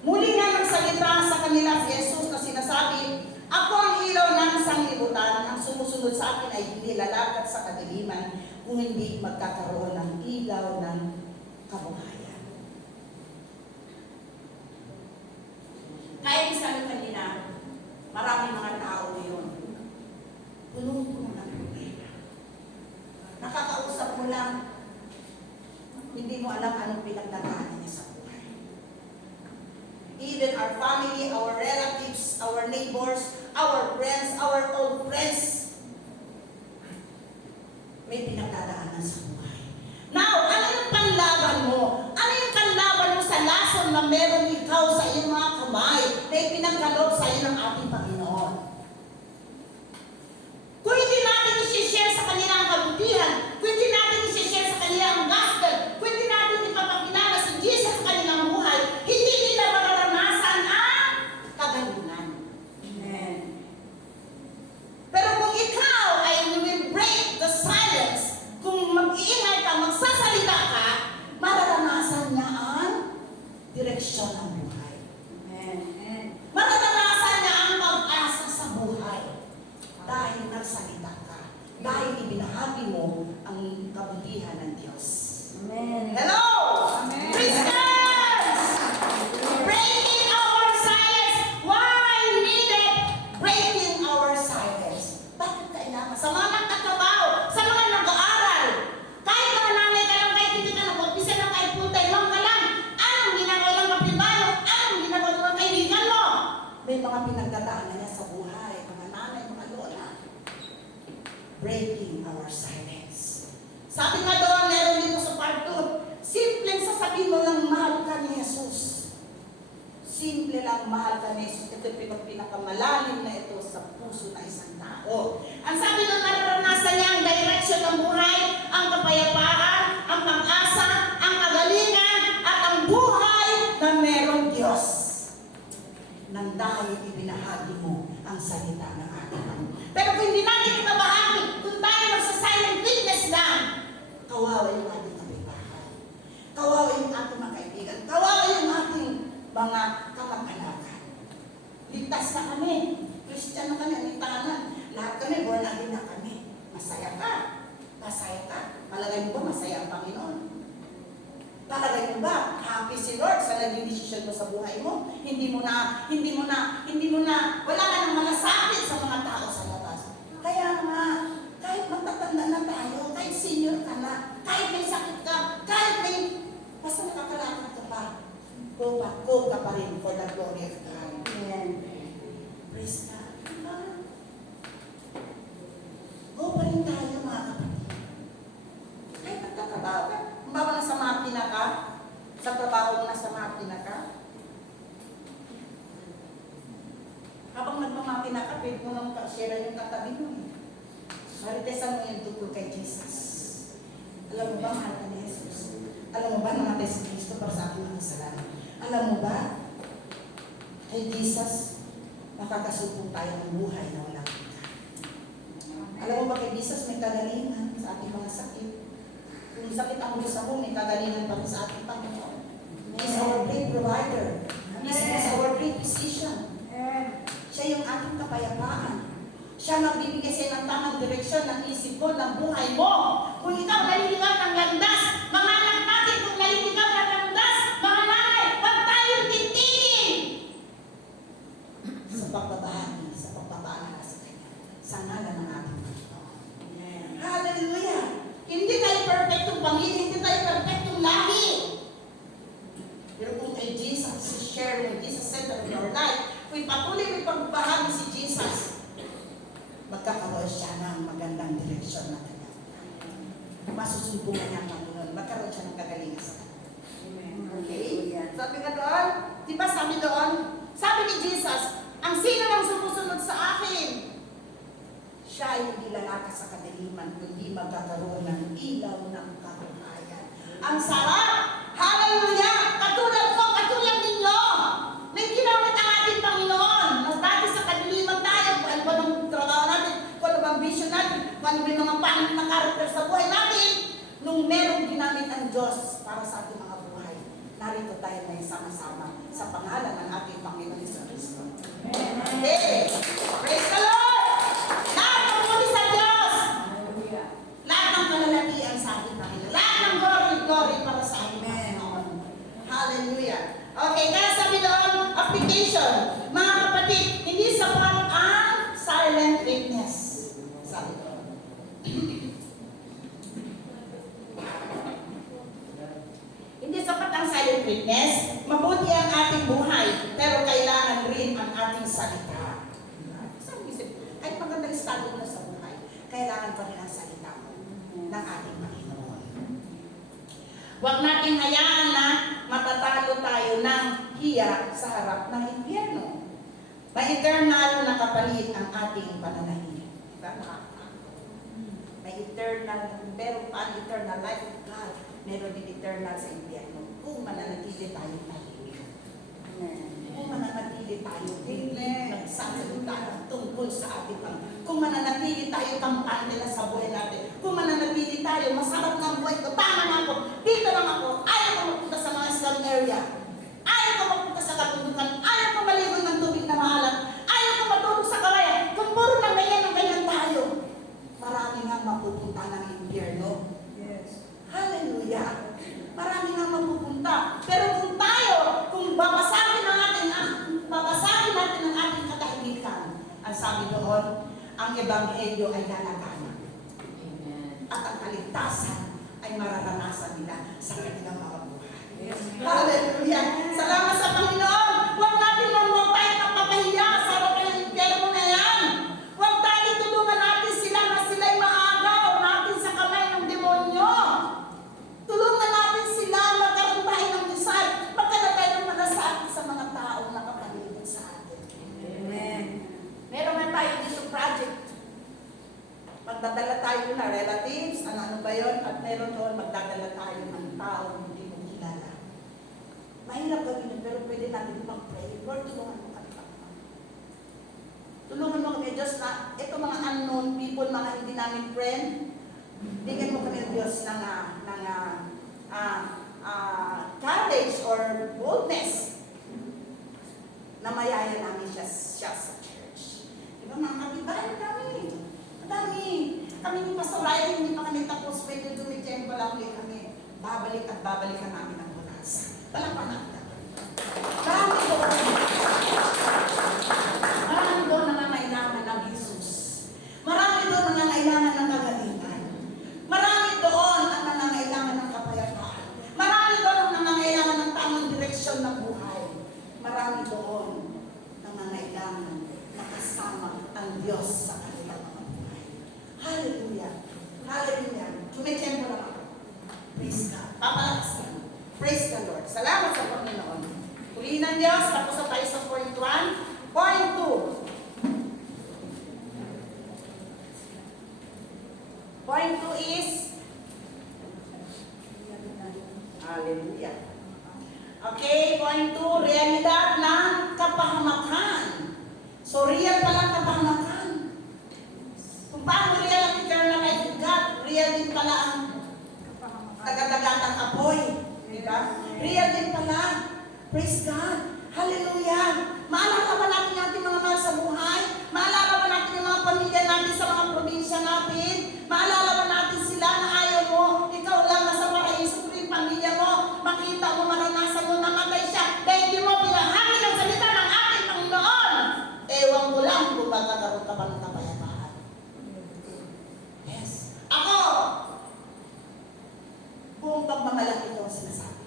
Muli nga nagsalita sa kanila si Jesus na sinasabi, "Ako ang ilaw ng sanglibutan, ang sumusunod sa akin ay hindi lalakad sa kadiliman kung hindi magkakaroon ng ilaw ng kabuhayan." Kaya sabi kanina, maraming mga tao ngayon, punong-puno ng problema. Nakakausap mo lang, hindi mo alam anong pinagdadaanan niya sa buhay. Even our family, our relatives, our neighbors, our friends, our old friends, may pinagdadaanan sa buhay. Now, ano yung panlaban mo? Ano yung panlaban mo sa lason na meron ikaw sa iyong mga kamay na ipinagkaloob sa iyo ng ating Panginoon? Kung hindi natin i-share sa kanila ang kabutihan, kung hindi natin i-share sa kanila ang gospel, kung hindi natin ipapakilala si Jesus sa kanilang buhay, hindi nila mararanasan ang kagalingan. Amen. Pero kung ikaw ay will break the silence, kung mag-iingay ka, magsasalita ka, mararanasan niya ang direksyon ng buhay. Amen. Mararanasan niya ang breaking our silence. Sabi nga doon, meron dito sa part 2, simpleng sasabihin mo lang, mahal ka ni Jesus. Simple lang, mahal ka ni Jesus. Ito yung pinakamalalim na ito sa puso na isang tao. Ang sabi doon, nararanasan niya ang direction ng buhay, ang kapayapaan, ang pag-asa, ang kagalingan, at ang buhay na merong Diyos. Nang dahil ibinahagi mo ang salita ng ating Panginoon. Pero kung hindi natin ito bahagi, kung tayo magsa-silent witness lang, kawawa yung ating kapitbahay. Kawawa yung ating mga kaibigan. Kawawa yung ating mga kamag-anakan. Ligtas na kami. Christian na kami. Anintahanan. Lahat kami, born again na kami. Masaya ka. Masaya ka. Palagay mo ba masaya ang Panginoon? Palagay mo ba, happy si Lord sa naging desisyon mo sa buhay mo? Hindi mo na, wala ka nang malasakit sa mga tao sa labas. Kaya nga, kahit matatanda na tayo, kahit senior ka na, kahit may sakit ka, kahit may, basta nakakalakad ka pa, go ka pa rin for the glory of God. Amen. Praise God. Go pa rin tayo mga kapatid. Kahit nagtatrabaho ka, kumbaga nasa makina ka, sa trabaho mo nasa makina ka, habang nagmamakina ka, pwede mo naman share yung katabi mo. Maritesan mo yung tungkol kay Jesus. Alam mo ba, mahal ka ni Jesus? Alam mo ba, namatay si Kristo para sa ating mga kasalanan? Alam mo ba, kay Jesus, makakasupong tayo ng buhay na walang kita. Alam mo ba, kay Jesus may kagalingan sa ating mga sakit. Kung sakit ang gusto mo, may kagalingan pa sa ating Panginoon. He is our great provider. He is our great physician. Siya yung ating kapayapaan. Siya nagbibigay sa'yo ng tamang direksyon ng isip mo, ng buhay mo. Kung ikaw naliligaw ng landas, mga anak natin, kung naliligaw ng landas, mga nanay, huwag tayong titigil sa pagbabahagi, sa pagpapaalala sa Kanya, sa ngalan ng ating Panginoon. Hallelujah! Hindi tayo perfectong pamilya, hindi tayo perfectong lahi. Pero kung kay Jesus, share mo, Jesus center of your life, kung patuloy may pagbahagi si Jesus, magkakaroon siya ng magandang direksyon na kanya. Masusumbungan niya ang Panginoon, magkaroon siya ng kagalingan sa kanya. Okay? Sabi nga doon, di ba sabi doon, sabi ni Jesus, ang sino ang sumusunod sa akin, siya ay hindi lalakas sa kadiliman, kundi magkakaroon ng ilaw ng kabuhayan. Ang sarap! Hallelujah! Katulad ko, katulad ninyo! May ginamit ang ating Panginoon. Mas dati sa kadiliman tayo, kung ano ba ng trabaho natin, kung ano ba ang vision natin, kung ano ba yung mga pangit na karakter sa buhay natin, nung merong ginamit ang Diyos para sa ating mga buhay, narito tayo may sama-sama sa pangalan ng ating Panginoon Hesus Kristo. Okay! Praise the Lord! Lahat ng muli sa Diyos! Lahat ng palalatian sa ating Panginoon. Lahat ng glory para sa ating Panginoon. Hallelujah! Okay, kaya sabi doon, application. Mga kapatid, hindi sapat ang silent witness. Sabi doon. Hindi sapat ang silent witness. Mabuti ang ating buhay, pero kailangan rin ang ating salita. Kahit magandang estado mo na sa buhay, kailangan pa rin ang salita mo ng ating Panginoon. Huwag natin hayaan na matatalo tayo ng hiya sa harap ng impyerno. May eternal na kapalit ang ating pananahin. Diba? May eternal, meron pa ang eternal life of God. Meron din eternal sa impyerno. Kung mananatili tayo tahimik. Kung mananatili tayo hindi nagsasalita tungkol sa ating Panginoon. Kung mananatili tayo kampante na sa buhay natin. Kung mananatili tayo, masarap ng buhay ko, tama na ako, dito lang ako, ayaw ko magpunta sa mga slum area. Ayaw ko magpunta sa katundukan. Ayaw ko maligo ng tubig na maalat. Ayaw ko matulog sa kawayan. Kung puro ng ganyan tayo, marami nga mapupunta ng impyerno. Hallelujah! Marami nga mapupunta. Pero kung tayo, kung babasagin natin ang ating katahimikan, ang sabi doon, ang ebanghelyo ay lalaganan. At ang kaligtasan ay mararanasan nila sa kanilang mga buhay. Hallelujah! Salamat sa Panginoon! Huwag natin mamang tayo magpapahiya sa harap ng impyerno na yan! Huwag tayo tulungan natin sila na sila'y magdadala tayo na relatives, ano ba yun? At meron doon, magdadala tayo ng tao hindi mo kilala. Mahirap gawin yun, pero pwede natin mag-pray. Lord, tulungan mo kami. Tulungan mo kami, Diyos, na ito mga unknown people, mga hindi namin friend, bigyan mo kami, Diyos, ng courage or boldness na mayaya namin siya sa church. Diba mga kapitbahay kami? Madami. Kami ni Pastor Ryan, hindi pa kami tapos, pwede dumityan pa lang ulit kami. Babalik at babalikan namin ang bonanza. Talagang natin. Marami doon. Marami doon na nangailangan ng Jesus. Marami doon na nangailangan ng kagalingan. Marami doon ang nangailangan ng kapayapaan. Marami doon ang nangailangan ng tamang direksyon ng buhay. Marami doon ang nangailangan na kasama ang Diyos sa kanilang mga buhay. Hallelujah! Hallelujah! Tumikyan mo lang ako. Praise God. Papalakas ka. Praise the Lord. Salamat sa Panginoon. Puliin ng Diyos. Tapos na tayo sa point 1. Point 2. Point 2 is Hallelujah. Okay, point 2, realidad ng kapahamakan. So, real palang kapahamakan. Kung paano real ang eternal life of God, real din pala ang tagadagatang apoy. Diba? Real din pala. Praise God. Hallelujah. Maalala ba natin ating mga mahal sa buhay? Maalala ba natin yung mga pamilya natin sa mga probinsya natin? Maalala ba natin sila na ayaw mo? Ikaw lang nasa paraiso ko yung pamilya mo. Makita mo, maranasan mo, namatay siya. Dahil di mo pinahangin ang salita ng ating Panginoon. Ewan ko lang kung magkakaroon ka ba ng kapayapaan. Yes. Ako, buong pagmamalaki ko ang sinasabi.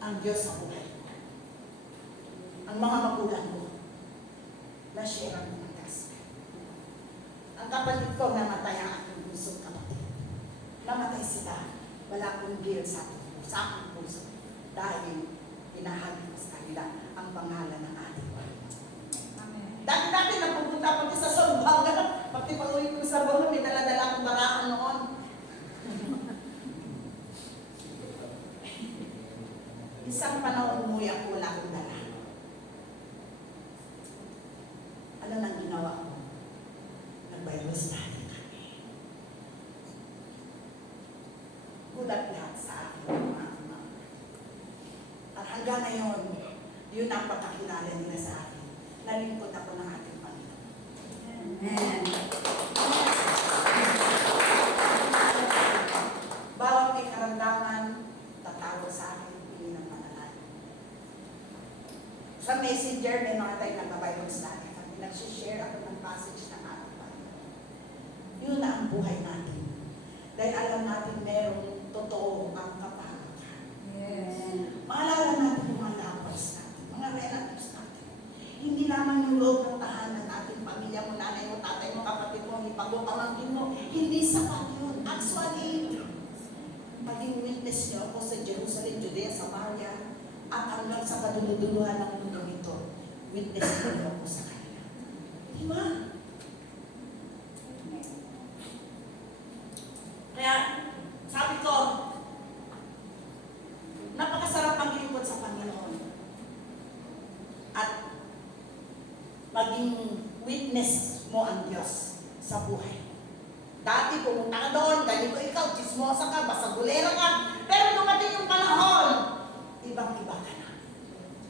Ang Diyos sa buhay ko. Ang mga magulang ko, na-share ang mga gospel. Ang kapatid ko, namatay ang aking pusong kapatid. Namatay sila. Wala akong guilt sa aking puso. Dahil pinahagi ko sa kanila ang pangalan ng ating Panginoon. Dati-dati napupunta pati sa Sorbaga. Pati pag-uwi ko sa Sorbaga, may dala-dala akong barahan noon. Isang panahon umuwi ako, wala akong dala. Ano nang ginawa ko? Nag-Bible study kami. Gulat lahat sa akin mga mga. At hanggang ngayon, yun ang pagkakilala nila sa akin. Nalingkod ako ng ating Panginoon. Amen. Bawat may karamdaman, tatawag sa akin, pili ng panalangin. Sa messenger, may mga tayo nag-Bible study kami. Nag-share ako ng passage ng ating Panginoon. Yun na ang buhay natin. Dahil alam natin merong totoo ang kapahamakan. Yes. Maalala natin yung mga lovers natin, mga relatives natin. Hindi naman yung loob ng tahanan natin, pamilya mo, nanay mo, tatay mo, kapatid mo, ipag-o, pamangkin mo. Hindi sapat yun. Actually, maging witness niyo ako sa Jerusalem, Judea, Samaria, at hanggang sa kaduluduluhan ng mundo ito, witness niyo ako sa kanila. Diba? Kaya, sabi ko, napakasarap ang lingkod sa Panginoon. At maging witness mo ang Diyos sa buhay. Dati pumunta ka doon, ganito ikaw, chismosa ka, basagulera ka, pero dumating yung panahon, ibang-iba ka na.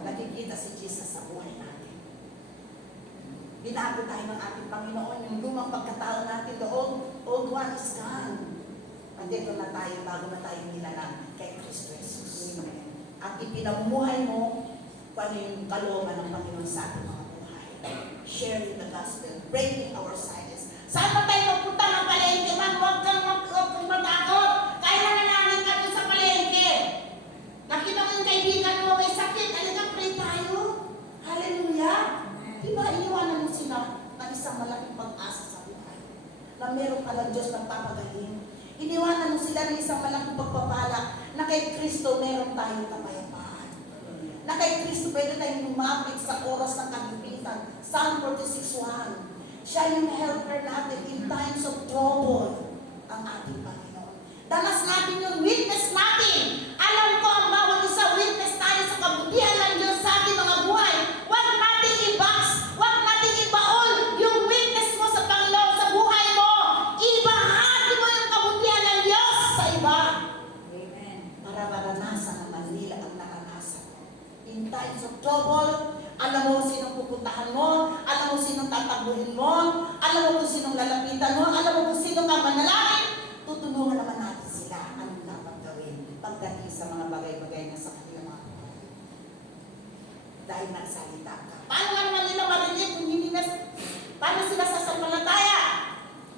Nakikita si Jesus sa buhay natin. Binago tayo ng ating Panginoon, yung lumang pagkatao natin, the old one is gone. Andito na tayo, bago na tayo nilalang kay Kristo Jesus. At ipinamumuhay mo kung ano yung kalooban ng Panginoon sa ating mga buhay. Sharing the gospel, breaking our silence. Saan ba tayo magpunta ng palengke man? Huwag kang matakot. Kailangan namin ka doon sa palengke. Nakita mo yung kaibigan mo may sakit, talagang pray tayo. Hallelujah. Diba, iniwanan mo sila ng isang malaking pag-asa sa buhay. Na meron palang Diyos ng papagaling. Iniwanan mo sila ng isang malaking pagpapala na kay Kristo meron tayong kapayapaan. Na kay Kristo pwede tayong lumapit sa oras ng kagipitan. Psalm 46:1. Siya yung helper natin in times of trouble, ang ating Panginoon. Danas natin yung witness natin. Alam ko ang bawat isa, witness tayo sa kabutihan ng Diyos sa ating mga buhay. Huwag natin i-box, huwag natin ibaol yung witness mo sa Panginoon sa buhay mo. Ibahagi mo yung kabutihan ng Diyos sa iba. Amen. Para maranasan naman nila ang naranasan mo. In times of trouble, alam mo kung sinong pupuntahan mo, alam mo sinong tataguhin mo, alam mo kung sinong lalapitan mo, alam mo kung sinong ka manalangin, tutulungan naman natin sila anong dapat gawin pagdating sa mga bagay-bagay na sa kanilang mga buhay. Dahil nagsalita ka. Paano nga naman nila marinig kung hindi na, paano sila sasampalataya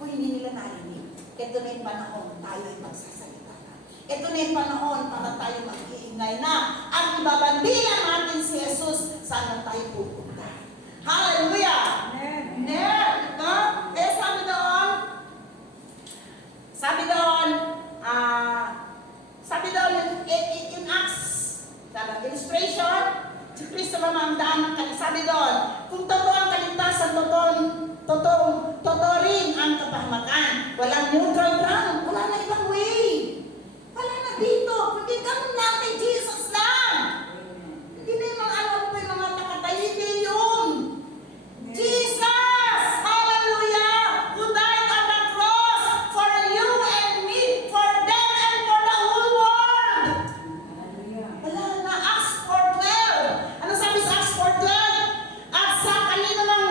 kung hindi nila narinig? Ito na yung panahon, tayo ay magsasalita na. Ito na yung panahon para tayo mag-iingay na at ibabandilan natin si Jesus saan tayo pupunta. Hallelujah! Amen. Diba? Eh, sabi doon in Acts, illustration, si Kristo mamamdaan ng kaligtasan. Sabi doon, kung totoo ang kaligtasan, totoo rin ang kapahamakan. Walang neutral ground, wala na ibang way. Wala na dito, kundi ganun lang kay Jesus lang. Hindi na yung mga ano pa yung mga nakatayidi yun. Jesus! Hallelujah! Who died on the cross for you and me, for them and for the whole world. Hallelujah. Wala na, Acts 4:12. Ano sabi sa Acts 4:12? At sa kanino mang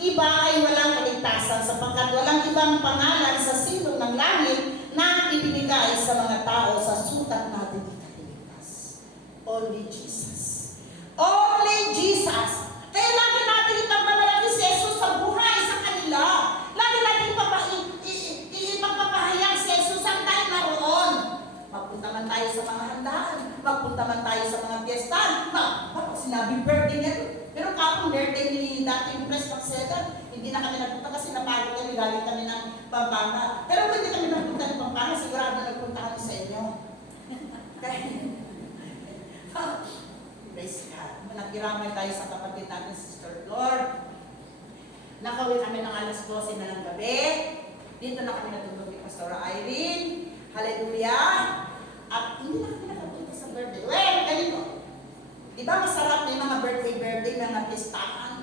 iba ay walang kaligtasan sapagkat walang ibang pangalan sa silong ng langit na ibinigay sa mga tao sa sukat natin ikaliligtas. Only Jesus. Only Jesus. Kaya lagi natin ipagmamalaki si Jesus sa buhay sa kanila. Lagi natin ipagpapahayag si Jesus ang tayo naroon. Magpunta man tayo sa mga handaan. Magpunta man tayo sa mga piyestahan. Bakit sinabi birthday niya? Pero kapong birthday ni dating Press Paxedan, hindi na kami nagpunta kasi napagod kami, galing kami ng Pampanga. Pero kung hindi kami nagpunta ng Pampanga, sigurado nagpunta kami sa inyo. Praise God. Nagkiramay tayo sa kapatid natin, Sister Lord. Nakawin kami ng alas 12 na ng gabi. Dito na kami natulog ni Pastor Irene. Hallelujah. At hindi na kami nakapunta sa birthday. Well, ganito. Di ba masarap na yung mga birthday, mga pistahan?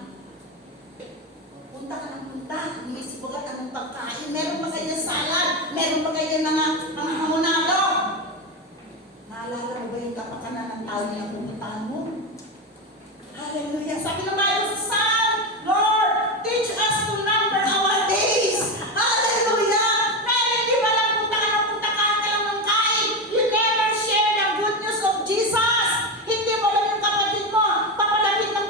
Punta ka ng punta. May sibugat anong pagkain. Meron pa kayo ng salad. Meron pa kayo ng mga hamonado. Naalala mo ba yung kapakanan ng tao na pupuntahan mo? Hallelujah. Sabi ng Bible sa Psalm, Lord, teach us to number our days. Hallelujah. Dahil hindi ba lang punta ka lang ng kain. You never share the good news of Jesus. Hindi mo lang yung kapatid mo. Papalapit ang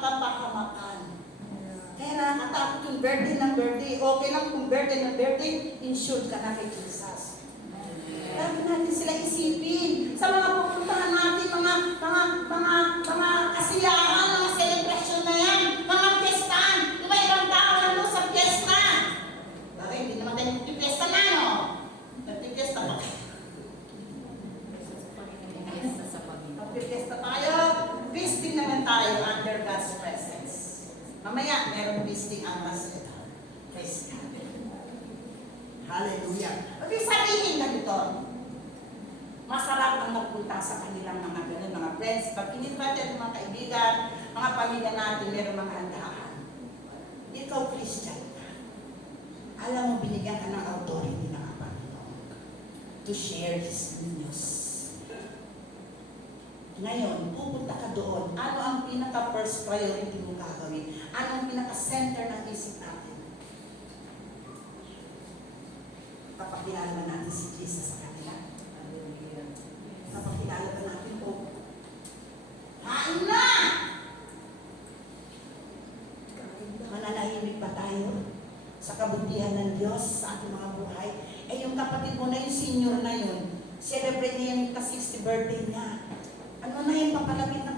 kapahamakan. Kaya nakakatakot yung birthday ng birthday. Okay lang kung birthday ng birthday, insured ka na kay Jesus. Lagi natin sila isipin sa mga pupuntahan natin, mga kasiyahan, mga celebration na yan, mga piyestahan. Iba-ibang tao na mo sa piyesta. Bakit? Hindi naman tayo nagpipiesta na, no? Nagpipiesta pa. Nagpipiesta tayo. Feasting naman tayo under God's presence. Mamaya, merong feasting ang masjid. Praise God. Hallelujah. Ibig sabihin ganito, masarap ang magpunta sa kanilang mga ganun, mga friends. Pag in-invite mga kaibigan, mga pamilya natin, meron mga handaan. Ikaw, Christian ka. Alam mo, binigyan ka ng authority ng Panginoon to share His news. Ngayon, pupunta ka doon. Ano ang pinaka-first priority mo gagawin? Ano ang pinaka-center ng isip natin? Kapakilala ba natin si Jesus sa kanila? Kapakilala ba natin po? Hain na! Mananahimik ba tayo sa kabutihan ng Diyos sa ating mga buhay? Eh yung kapatid mo na yung senior na yun, celebrate niya yung ka-60 birthday niya. Ano na yung papalapit na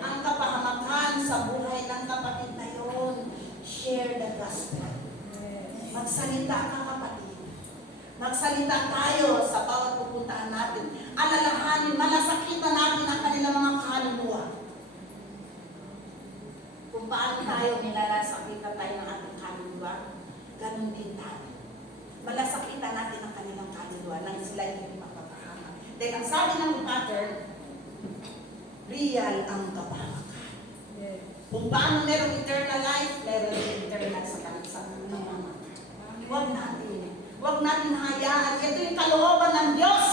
ang kapahamakan sa buhay ng kapatid na yun. Share the gospel. Magsalita ka, kapatid. Magsalita tayo sa bawat pupuntahan natin. alalahanin, malasakitan natin ang kanilang mga kaluluwa. Kung paano tayo nilalasakitan tayo ng ating kaluluwa, ganun din tayo. Malasakitan natin ang kanilang kaluluwa nang sila hindi mapapahamak. Dahil ang sabi ng pattern, real ang kapahamakan. Kung paano merong eternal life, meron din eternal sa kapahamakan. Huwag natin hayaan. Ito yung kalooban ng Diyos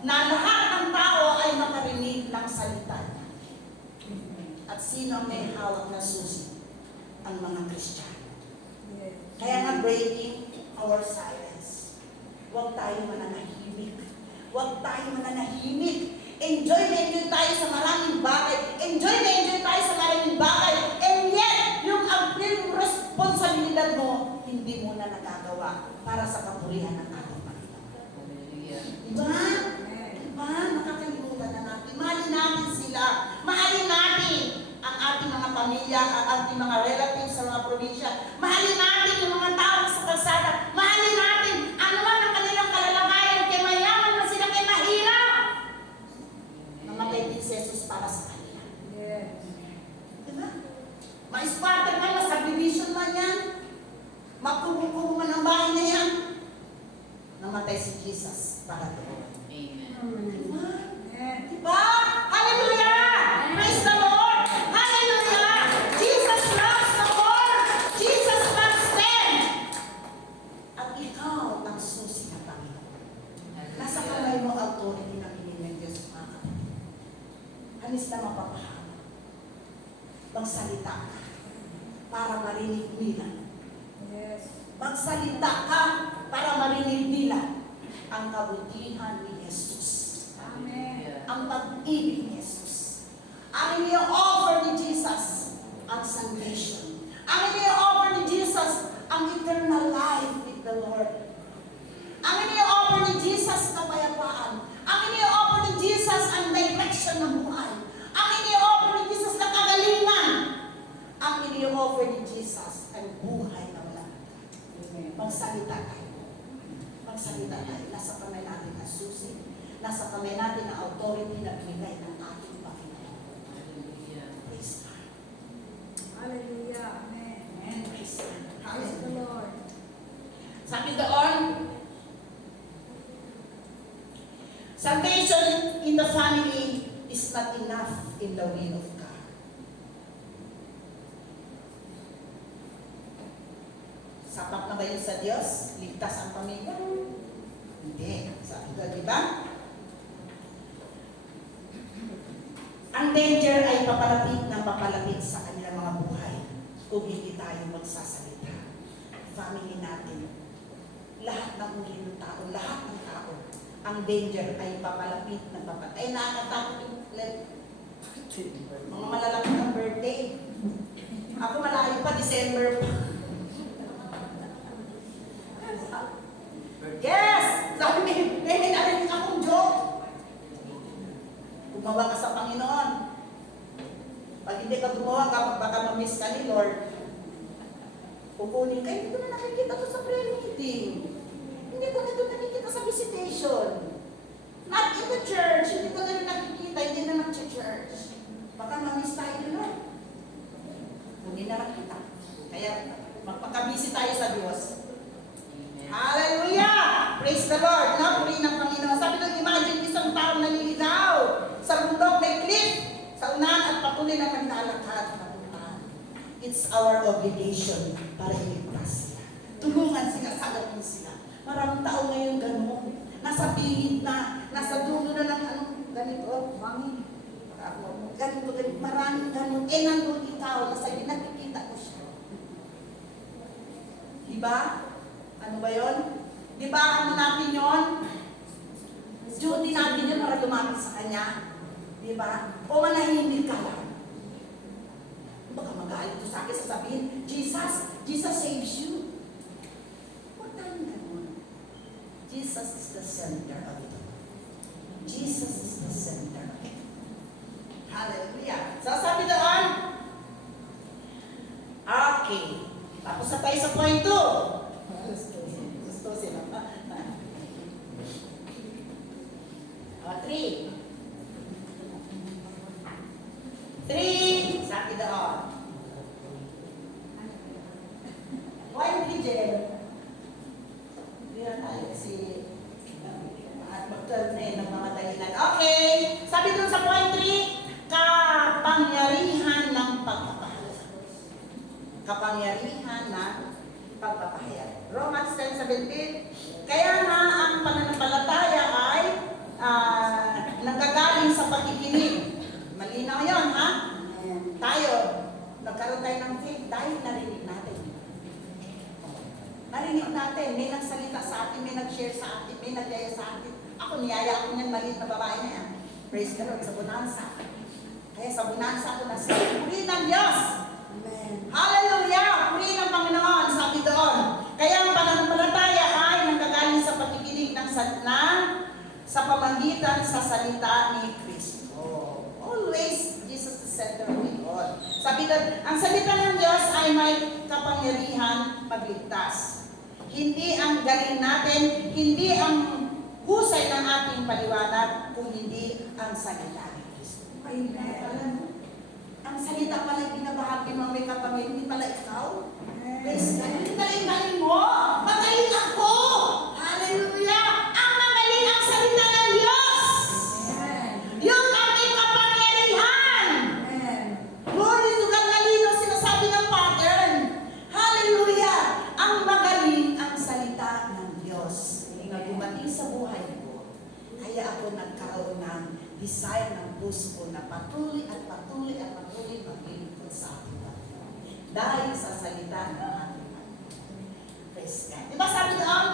na lahat ng tao ay makarinig ng salita niya. At sino may hawak na susi? Ang mga Kristiyano. Kaya nga breaking our silence. Huwag tayo mananahimik. Huwag tayo mananahimik. Enjoy na enjoy tayo sa maraming bagay. Enjoy na enjoy tayo sa maraming bagay. And yet, yung responsibilidad mo, hindi mo na nagagawa para sa kapurihan ng ating Panginoon. Hallelujah. Diba? Diba? Nakakalimutan na natin. Mahalin natin sila. Mahalin natin ang ating mga pamilya, ang ating mga relatives sa mga probinsya. Mahalin natin yung mga tao sa kalsada. Mahalin natin ano man ang kanilang kalalagayan. Kaya mayaman na sila, kaya mahirap. Namatay din si Jesus para sa kanila. Diba? Ma-spartan man, ma-subdivision man yan. Magkukukuman ang bahay na yan. Namatay si Jesus para doon. Amen. Diba? Diba? Hallelujah! Praise the Lord! Hallelujah! Jesus loves the poor! Jesus loves them! At ikaw ang susi ng Panginoon. Nasa kamay mo ang authority na pinili ng Diyos mga kapatid. Hanis na mapapahama. Magsalita ka para marinig nila. Magsalita ka para marinig nila ang kabutihan ni Jesus. Ang pag-ibig ni Jesus. Ang ini-offer ni Jesus ang salvation. Ang ini-offer ni Jesus ang eternal life with the Lord. Ang ini-offer ni Jesus kapayapaan. Ang ini-offer ni Jesus ang direction ng buhay. Ang ini-offer ni Jesus na kagalingan. Ang ini-offer ni Jesus ang buhay na wala. Magsalita tayo. Magsalita tayo. Nasa kamay natin ang susi. Nasa kamay natin ang authority na binigay ng ating Panginoon. Hallelujah. Praise God. Hallelujah. Amen. Amen. Praise God. Praise the Hallelujah. Lord. Sabi doon, salvation in the family is not enough in the will of God. Sapat na ba yun sa Diyos? Ligtas ang pamilya? Hindi. Sabi doon, di ba? Ang danger ay papalapit ng papalapit sa kanilang mga buhay kung hindi tayo magsasalita. Family natin, lahat ng uri ng tao, lahat ng tao, ang danger ay papalapit ng papalapit. Ay, nakakatakot yung mga malalaki ng birthday. Ako malayo pa, December pa. Yes! Sabi may narinig akong joke. Gumawa ka sa Panginoon. Pag hindi ka gumawa ka, baka ma-miss ka ni Lord. Kukunin ka, hindi ko na nakikita to sa prayer meeting. Hindi ko na ito nakikita sa visitation. Not in the church. Hindi ko na rin nakikita, hindi na nag-church. Baka ma-miss tayo ni Lord. Hindi na lang kita. Kaya magpakabisi tayo sa Diyos. Hallelujah! Praise the Lord! Napuri ng Panginoon. Sabi doon, imagine isang tao naliligaw sa bundok may cliff, sa unahan at patuloy na naglalakad papuntahan. It's our obligation para iligtas sila. Tulungan sila, sagapin sila. Maraming tao ngayon ganun. Nasa bingit na, nasa dulo na ng anong ganito, mami. Ganito, ganito. Maraming ganun. Nandun ikaw, nasa nakikita ko siya. Diba? Ano ba yun? Di ba ano natin yun? Duty natin yun para lumapit sa Kanya. Di ba? O manahimik ka lang. Baka magalit ko sa akin, sasabihin, Jesus saves you. Huwag tayong ganun. Jesus is the center of it. Jesus is the center of it. Hallelujah. Sasabi doon, okay. Tapos na tayo sa point 2. Gusto sila. 3. Sabi dun sa point 3, kapangyarihan ng pagpapahayag. Kapangyarihan ng pagpapahayag. Romans 10:17, kaya nga ang pananampalataya ay nanggagaling sa pakikinig. Malinaw yun, ha? Tayo, nagkaroon tayo ng faith dahil narinig natin. Narinig natin, may nagsalita sa atin, may nag-share sa atin, may nagyaya sa atin. Ako, niyaya ako niyan, maliit na babae na yan. Praise the Lord, sa bonanza. Kaya sa bonanza ako nasabi, puri ng Diyos! Amen. Hallelujah! Puri ng Panginoon, sabi doon. Kaya ang pananampalataya ay nanggagaling sa pakikinig ng sa pamagitan sa salita ni Kristo. Always, Jesus the center of it all. Sabi doon, ang salita ng Diyos ay may kapangyarihan magligtas. Hindi ang galing natin, hindi ang husay ng ating paliwanag, kung hindi ang salita ni Kristo. Amen. Alam mo, ang salita pala yung binabahagi mo, may kapangyarihan, hindi pala ikaw. Praise God. Hindi pala yung galing mo. Magaling ako. Hallelujah. Ang magaling ang salita ng Diyos. Amen. Yun ang may kapangyarihan. Amen. Glory to God, nalino sinasabi ng pattern. Hallelujah. Ang magaling ang salita ng Diyos na dumating sa buhay ko. Kaya ako nagkaroon ng desire ng puso ko na patuloy at patuloy at patuloy maglilingkod sa ating Panginoon. Dahil sa salita ng ating Panginoon. Praise God. Diba sabi doon?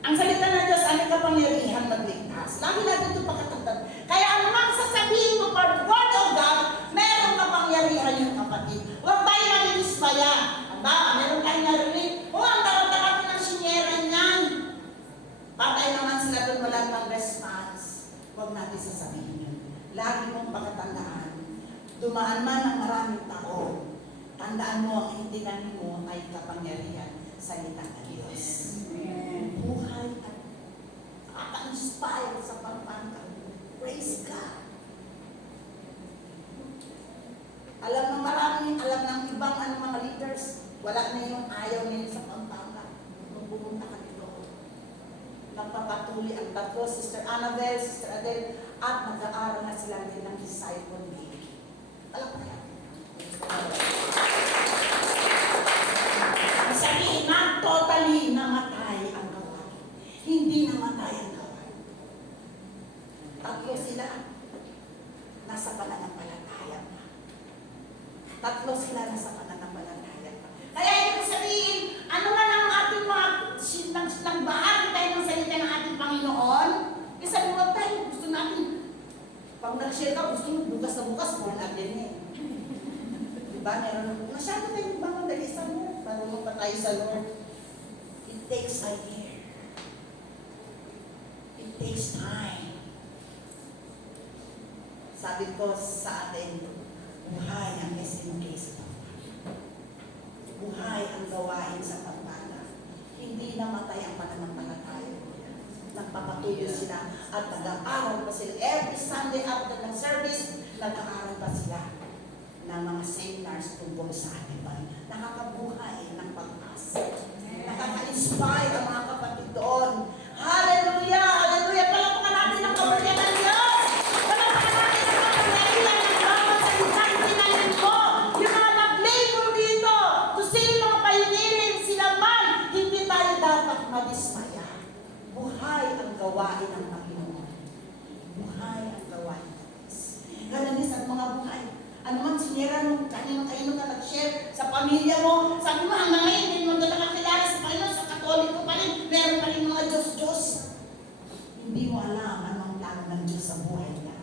Ang salita ng Diyos ay may kapangyarihan magligtas. Lagi natin ito pagkatagdag. Kaya ang mga sasabihin mo for the word of God, merong kapangyarihan yung kapatid. Huwag tayo manilismaya. Aba, meron tayong narinig. Ang dapat-dapat ng sinyera niyan. Patay naman sila doon, wala nang response. Huwag natin sasabihin yun. Lagi mong pagkatandaan. Dumaan man ang maraming tao. Tandaan mo, ang hiningan mo ay kapangyarihan salita ng Diyos. Buhay at kaka-inspire sa pagpangkal. Praise God. Alam ng marami, alam ng ibang mga leaders, wala na yung ayaw nila sa pagpangkal. Kung pumunta ka dito, nagpapatuloy ang tatlo, Sister Annabelle, Sister Adele, at mag-aaral na sila din ng disciple making. Alam mo yan. Sabihin na totally namatay ang gawain. Hindi namatay ang gawain. Tatlo sila. Nasa pananampalataya pa. Tatlo sila nasa pananampalataya pa. Kaya ibig sabihin, ano man ang ating mga nang bahagi tayo ng salita ng ating Panginoon, isa mo tayo, gusto natin, pag nag-share ka, gusto mo bukas na bukas, born again eh. Diba? Meron, masyado tayong mga dalisan mo, marunong pa tayo sa Lord. It takes a year. It takes time. Sabi ko sa atin, buhay ang SMK sa pagpapala. Buhay ang gawain sa pagpapala. Hindi namatay ang pananampalataya. Nagpapatuloy sila at nag-aaral pa sila. Every Sunday after ng service, nag-aaral pa sila ng mga seminars tungkol sa ating Panginoon. Nakakabuhay ng pag-asa. Nakaka-inspire ang mga kapatid doon. Hallelujah! Hallelujah! Palakpakan natin ang kapangyarihan ng Diyos! Palakpakan natin ang kapangyarihan ng bawat salitang tinanin mo! Yung mga nag-labor dito, kung sino mga pahiniling sila man, hindi tayo dapat madismaya. Buhay ang gawain ng Panginoon. Buhay ang gawain ng Diyos. Ganun din sa mga buhay. Ano man sinira nung kanino ka nag-share sa pamilya mo, sabi mo, hanggang ngayon, hindi mo na nakakilala sa Panginoon, sa Katoliko pa rin, meron pa rin mga Diyos-Diyos. Hindi mo alam anong plano ng Diyos sa buhay niya.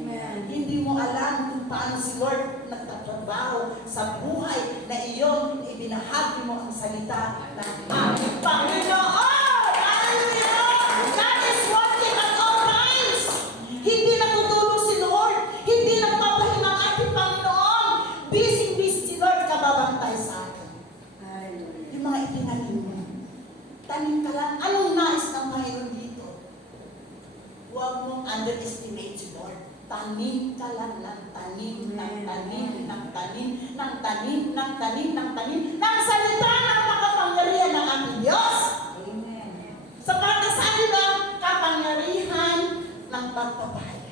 Amen. Hindi mo alam kung paano si Lord nagtatrabaho sa buhay na iyon, ibinahagi mo ang salita ng ating Panginoon. Hallelujah! God is working at all times. Hindi natutulog si Lord. Hindi nagpapahinga ang ating Panginoon. Busy si Lord, kababantay sa atin. Hallelujah. Yung mga itinanim mo. Tanim ka lang. Anong nais ng Panginoon dito? Huwag mong underestimate si Lord. Tanim ka lang ng tanim, ng tanim, ng tanim, ng tanim, ng tanim, ng tanim, ng salita ng makapangyarihan ng ating Diyos. Amen. Sapagat sa atin ang kapangyarihan ng pagpapahayag.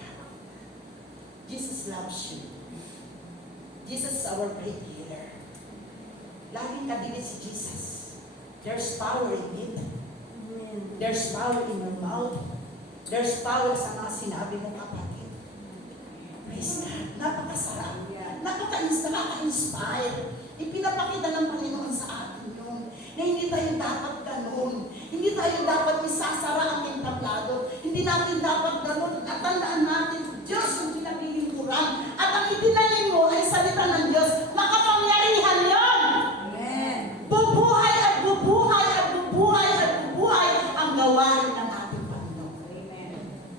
loves you. Jesus is our great healer. Laging kadibit si Jesus. There's power in it. Amen. There's power in your mouth. There's power sa mga sinabi mo, kapatid. Praise God. Napakasarap. Nakaka-inspire. Ipinapakita ng Panginoon sa atin yun. Na hindi tayo dapat ganun. Hindi tayo dapat isasara ang entablado. Hindi natin dapat ganun. At tandaan natin, Diyos yung pinagigingkuran. At ang itinanim mo ay salita ng Diyos. Makapangyarihan yun. Amen. Bubuhay at bubuhay at bubuhay at bubuhay ang gawain ng ating Panginoon. Amen.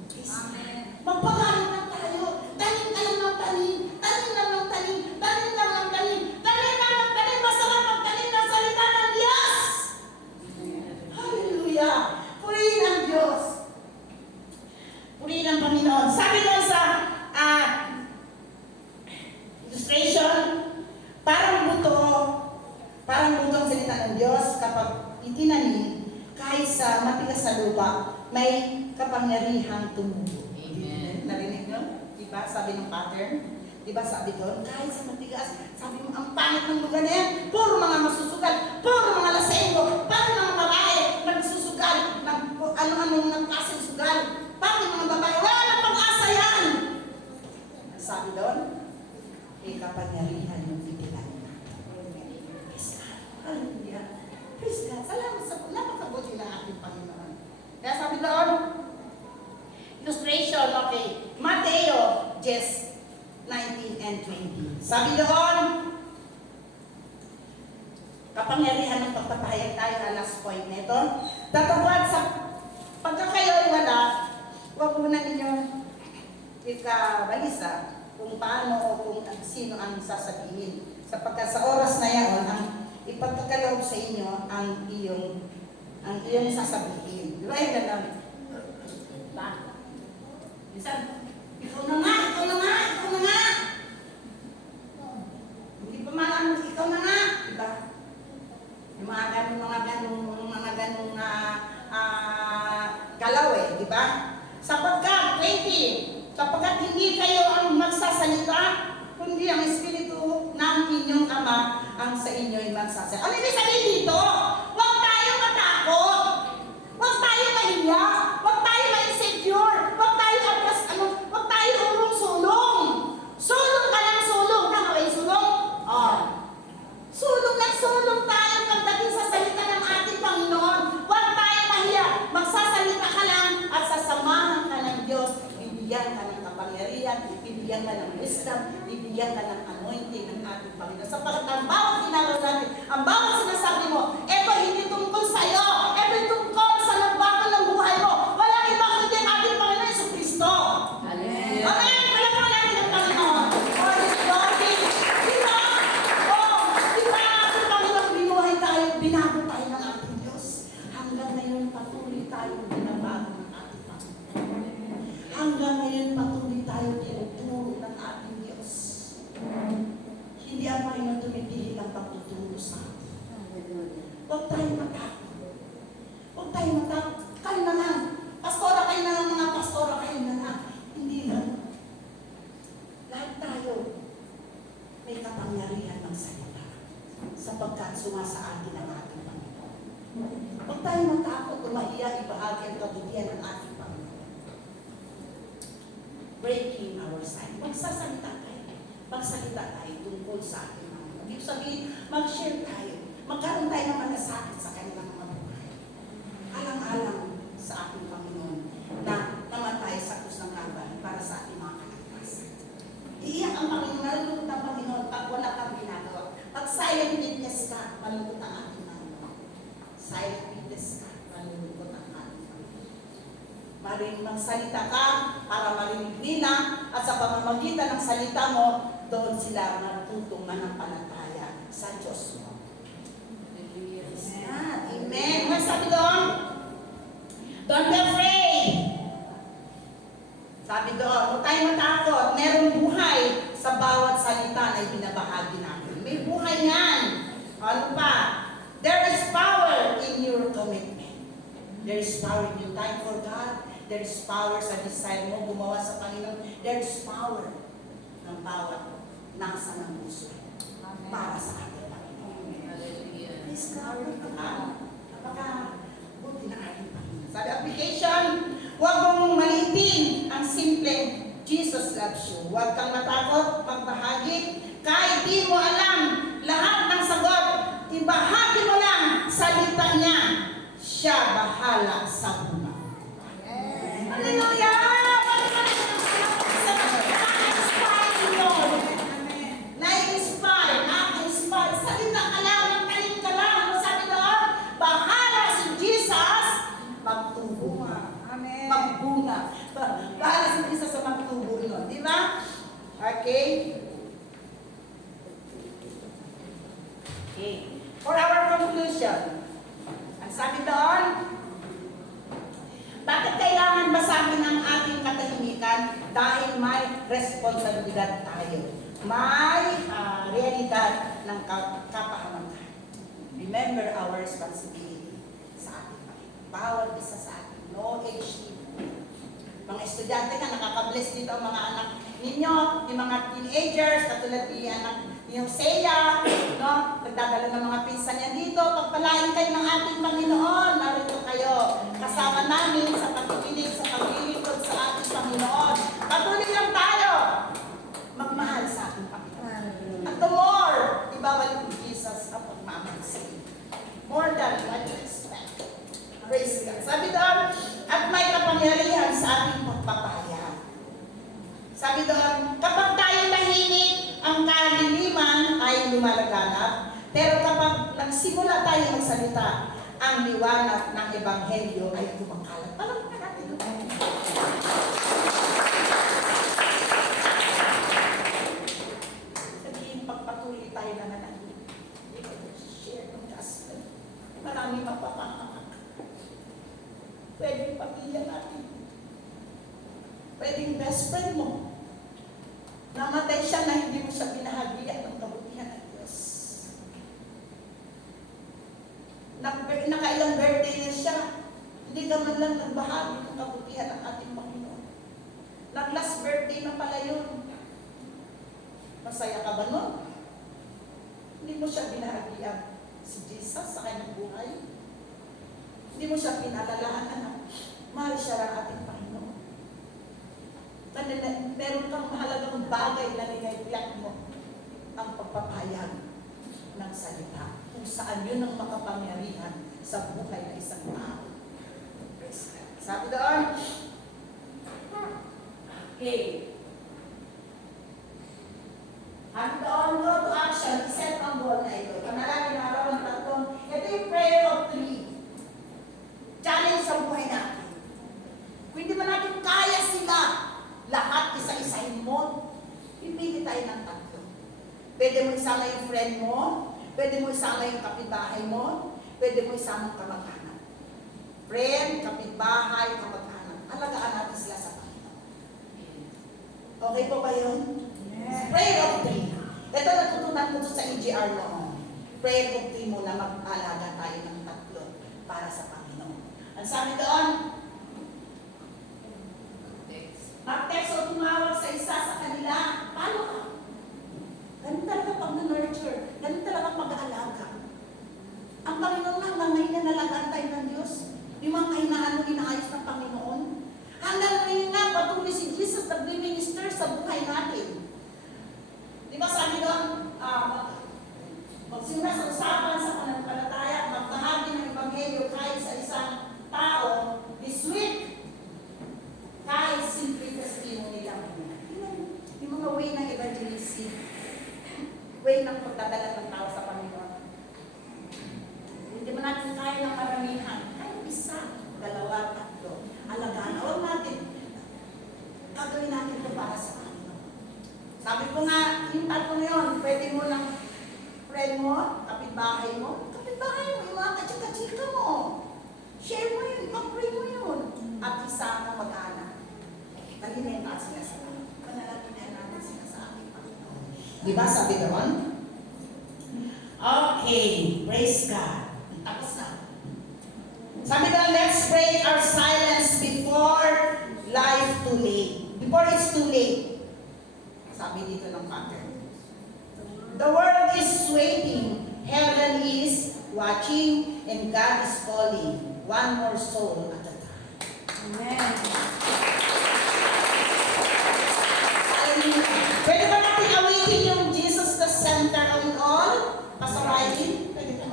Praise God. Amen. Magpagaling na tayo. Tanim kayo ng tanim. Tanim lang ng tanim. Tanim lang ng tanim. Tanim lang ng tanim. Masarap ang tanim ng salita ng Diyos. Hallelujah. Purihin ang Diyos. Purihin ang Panginoon. Sabi doon sa illustration, parang buto ang salita ng Diyos kapag itinanim, kahit sa matigas sa lupa, may kapangyarihang tumubo. Amen. Narinig nyo? Diba? Sabi ng pattern. Diba sabi doon? Kahit sa matigas, sabi mo, ang pangit ng lugar na yan, puro mga masusugal, puro mga lasenggo, puro mga babae, nagsusugal, ano-anong nagkasing sugal, puro mga babae, wala nang pag-asa yan! Sabi doon, may kapangyarihan yung titinanim natin. Praise God. Hallelujah. Praise God. Salamat sa napakabuti ng ating Panginoon. Kaya sabi doon, illustration, okay. Mateo, just 19 and 20. Sabi doon, kapangyarihan ng pagpapahayag tayo na last point nito. Tatawad sa pagka kayo ay wala, huwag muna ninyo ikabalisa kung paano o kung sino ang sasabihin. Sapagkat sa oras na yan, ang ipagkakaloob sa inyo ang iyong sasabihin. Di ba yung gano'n? Diba? Minsan, ikaw na nga, ikaw na nga, ikaw na nga. Hindi pa malam, ikaw na nga. Diba? Yung mga ganong galaw eh, di ba? Sapagkat, 20, sapagkat hindi kayo ang magsasalita, kundi ang Espiritu ng inyong Ama ang sa inyo ay magsasalita. Ano ibig sabihin dito? Huwag tayo matakot. Huwag tayo mahiya. Huwag tayo ma-insecure. Huwag tayo huwag tayo urong-sulong. Sulong ka ng sulong. Tama ba yung sulong? Oh. Sulong ng sulong tayo pagdating sa salita ng ating Panginoon. Huwag tayo mahiya. Magsasalita ka lang at sasamahan ka ng Diyos. Bibigyan ka ng kapangyarihan, bibigyan ka ng wisdom, bibigyan ka ng anointing ng ating Panginoon. Sapagkat ang bawat ginagawa natin, ang bawat sinasabi mo, ito hindi tungkol sa iyo, ito tungkol sa nagbago ng buhay mo. Walang iba kundi ang ating Panginoon Yesu Kristo. Hallelujah. Amen! Wala pa natin ang Panginoon. Oh, His body. Diba? Oh, diba ang ating Panginoon, binuhay tayo, binago tayo ng ating Diyos. Hanggang ngayon, patuloy tayo binabago ng ating Panginoon. Hanggang ngayon, patuloy tayo tinuturo ng ating Diyos. Hindi ang Panginoon tumitigil ang pagtuturo sa atin. Huwag tayo matakot. Huwag tayo matakot. Kayo na lang. Pastora, kayo na lang, mga pastora, kayo na lang. Hindi lang. Lahat tayo may kapangyarihan ng salita sapagkat sumasa atin ang ating Panginoon. Huwag tayo matakot o mahiya ibahagi ang kabutihan ng ating Panginoon. Breaking our sign. Magsasalita tayo. Magsalita tayo tungkol sa ating Panginoon. Ibig sabihin, mag-share tayo. Magkaroon tayo ng malasakit sa kanilang mga buhay. Alang-alang sa ating Panginoon na namatay sa krus ng Kalbaryo para sa ating mga kaligtasan. Iiyak ang Panginoon, nalulungkot ang Panginoon pag wala kang ginagawa. Pag silent witness ka, malungkot ang ating Panginoon. Silent witness ka, malulungkot ang ating Panginoon. Maring magsalita ka para marinig nila at sa pamamagitan ng salita mo, doon sila matutong manampalataya sa Diyos mo. Hallelujah. Amen. Ano sabi doon? Don't be afraid. Sabi doon, huwag tayo matakot. Merong buhay sa bawat salita na ibinabahagi natin. May buhay yan. Ano pa? There is power in your commitment. There is power in your time for God. There is power sa desire mo gumawa sa Panginoon. There is power. ng bawat nasa ng puso para sa ating Panginoon. Hallelujah. Praise God. Napaka-buti na ating Panginoon. Sabi, application, huwag mong maliitin ang simpleng Jesus loves you. Huwag kang matakot, magbahagi. Kahit di mo alam lahat ng sagot, ibahagi mo lang salita niya. Siya bahala sa buhay. Hallelujah! Na-inspire, na-inspire. Salita ka lang, magtalim ka lang. Sabi doon, bahala si Jesus magtubo. Amen. Magbunga. Bahala si Jesus sa magtubo nun. Di ba? Okay? Okay. For our conclusion, ang sabi doon, bakit kailangan basahin ang ating katahimikan? Dahil may responsibilidad tayo. May realidad ng kapahamakan. Remember our responsibility sa ating Panginoon. Bawal isa sa atin. No age limit. Mga estudyante nga, nakaka-bless dito ang mga anak ninyo, yung mga teenagers, katulad ni anak ni Hosea, no? Nagdadala ng mga pinsan niya dito. Pagpalain kayo ng ating Panginoon. Narito kayo. Kasama namin sa pagkikinig, sa paglilingkod sa ating Panginoon. Patuloy lang tayo. Magmahal sa ating Panginoon. At the more, ibabalik ni Jesus ang pagmamahal sa iyo. More than what you expect. Praise God. Sabi doon, at may kapangyarihan sa ating pagpapahayag. Sabi doon, kapag tayo tahimik, ang kaliliman ay lumalaganap. Pero kapag nagsimula tayo magsalita, ang liwanag ng Ebanghelyo ay kumakalat. Parang natin doon. Sabihin, pagpatuloy tayo na nanahimik. Hindi ko share ng gospel. Maraming mapapangamak. Pwedeng pamilya natin. Pwedeng best friend mo. Namatay siya na hindi mo siya binahagian ng kabutihan ng Diyos. Nakailang birthday niya siya. Hindi ka man lang nagbahagi ng kabutihan ng ating Panginoon. Nag-last birthday na pala yun. Masaya ka ba nun? Hindi mo siya binahagian si Jesus sa kanyang buhay. Hindi mo siya pinalalahanan na mahal siya ng ating Panginoon. Meron kang mahalagang bagay na ninaiyak mo ang pagpapahayag ng salita kung saan yun ang makapangyarihan sa buhay ng isang tao. Sabi doon, okay. Sabi doon, go to action, set ang goal na ito. Panalangin na araw ng tatlong, ito yung prayer of 3. Challenge sa buhay natin. Kung hindi ba natin kaya sila, lahat isa-isahin mo, pipili tayo ng tatlo. Pwede mo isama yung friend mo, pwede mo isama yung kapitbahay mo, pwede mo isama yung kamag-anak. Friend, kapitbahay, kamag-anak. Alagaan natin sila sa Panginoon. Okay po ba yun? Yes. Prayer of 3. Ito natutunan ko sa EGR noon. Prayer of 3 muna, mag-alaga tayo ng tatlo para sa Panginoon. Ang sabi doon, mag-text o tumawag sa isa sa kanila, paano ka? Ganun talaga pag na-nurture, ganun talaga pag-aalaga. Ang Panginoon lang ngayon na nalagaan tayo ng Diyos. Yung mga kahinaan mo inaayos ng Panginoon. Hanggang ngayon nga, patuloy si Jesus nag-minister sa buhay natin. Di ba sabi doon, magsimula sa usapan sa pananampalataya, magbahagi ng Ebanghelyo kahit sa isang tao, this week, kahit simple testimony lang. Yung mga way ng evangelism, way ng pagdadala ng tao sa Panginoon. Hindi mo natin kaya ng maramihan. Kahit isa, dalawa, tatlo. Alagaan. Huwag natin. Gagawin natin ito para sa Panginoon. Sabi ko nga, yung tatlo na yun, pwede mo lang friend mo, kapitbahay mo, yung mga kachika-chika mo. Share mo yun, pag-pray mo yun. At isa ang mag-anak. Nalinenta sila sa akin. Panalangin natin sila sa aking Panginoon. Di ba sabi naman? Okay, praise God. Tapos na. Sabi na, let's break our silence before life too late. Before it's too late. sabi dito ng Father. The world is waiting, heaven is watching, and God is calling one more soul at a time. Amen. Hallelujah. Pwede ba natin awitin yung Jesus the center of it all? Pastor Riley? Pwede ba?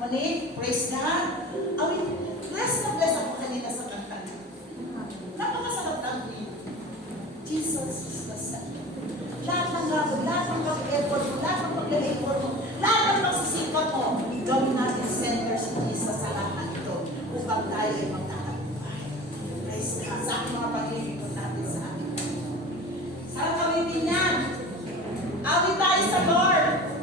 Mali, praise God. Awit, bless na bless ako kanina sa kanta. Napakasarap lang din. Jesus is the center. Lahat ng gagawin, lahat ng pag-effort mo, lahat ng pag-effort mo, lahat ng pagsisikap mo, gawin natin center si Jesus sa lahat ng ito upang tayo ay magtatagumpay. Praise God. Sa aking mga pag-ibig natin sa amin. Sarap kami din yan. Awit tayo sa Lord.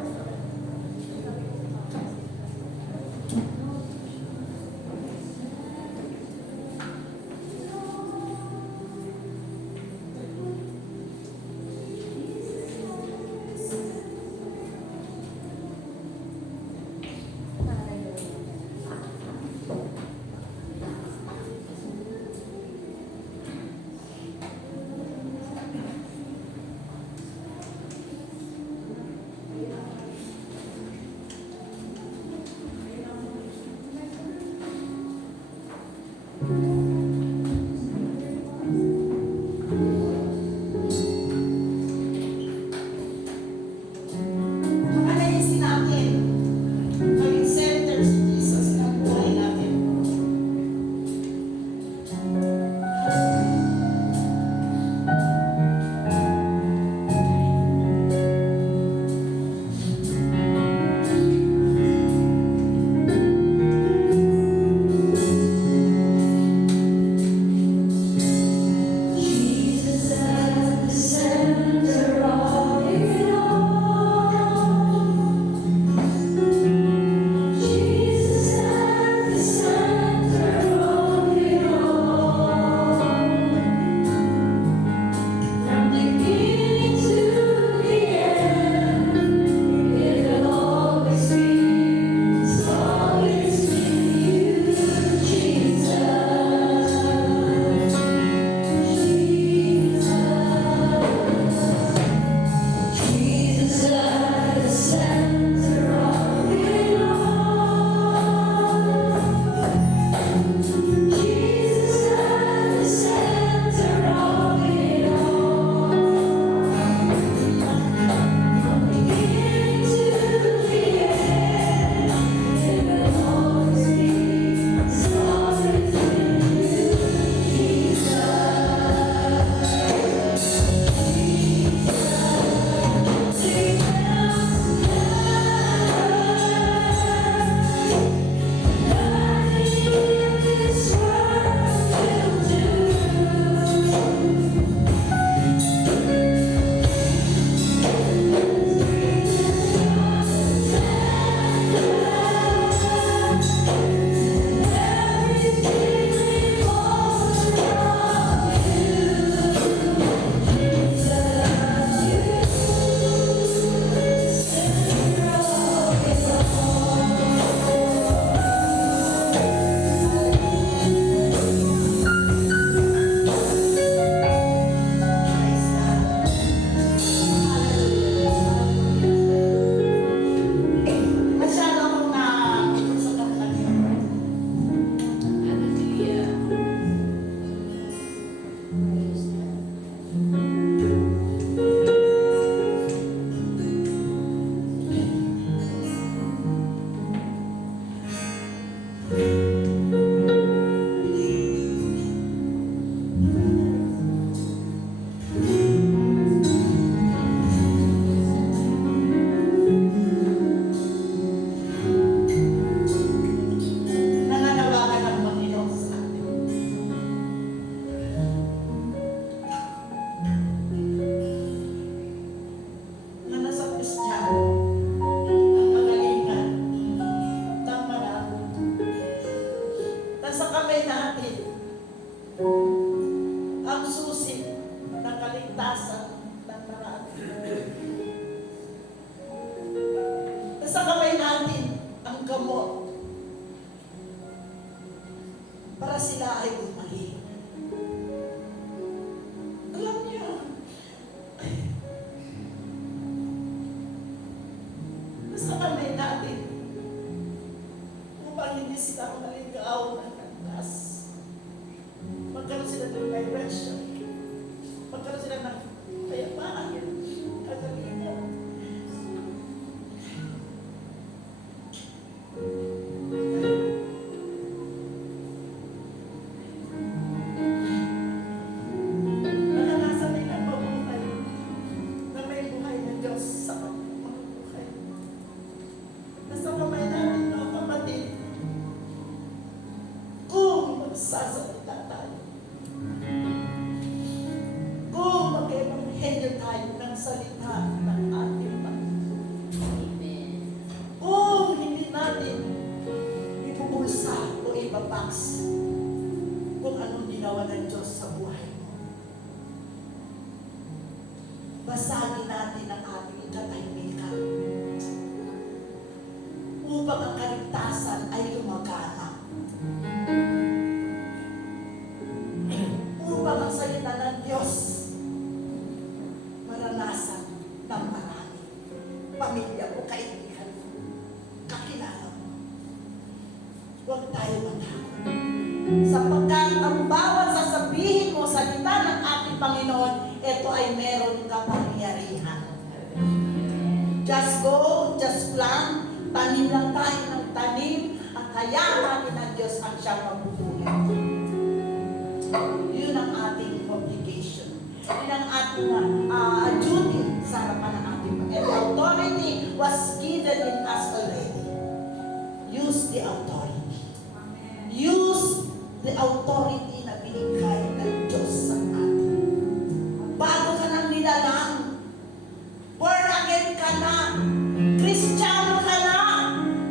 salita ng ating Panginoon. Amen. Kung hindi natin ibubulsa o ibabox kung anong ginawa ng Diyos sa buhay mo, basagin natin ang ating katahimikan upang ang kaligtasan ay lumagana. Upang ang salita ng Diyos maranasan ng marami. Pamilya mo, kaibigan mo, kakilala mo. Huwag tayo matakot. Sapagkat ang bawat sasabihin mo, salita ng ating Panginoon, ito ay meron kapangyarihan. Just go, just plant, tanim lang tayo ng tanim, at hayaan natin ng Diyos ang siyang mabubuhay. Yun ang ating obligation. Yun ang ating duty sa harapan ng ating Panginoon. And the authority was given in us already. Use the authority. Use the authority na binigay ng Diyos sa atin. Bago ka nang nilalang, born again ka na, Kristiyano ka na,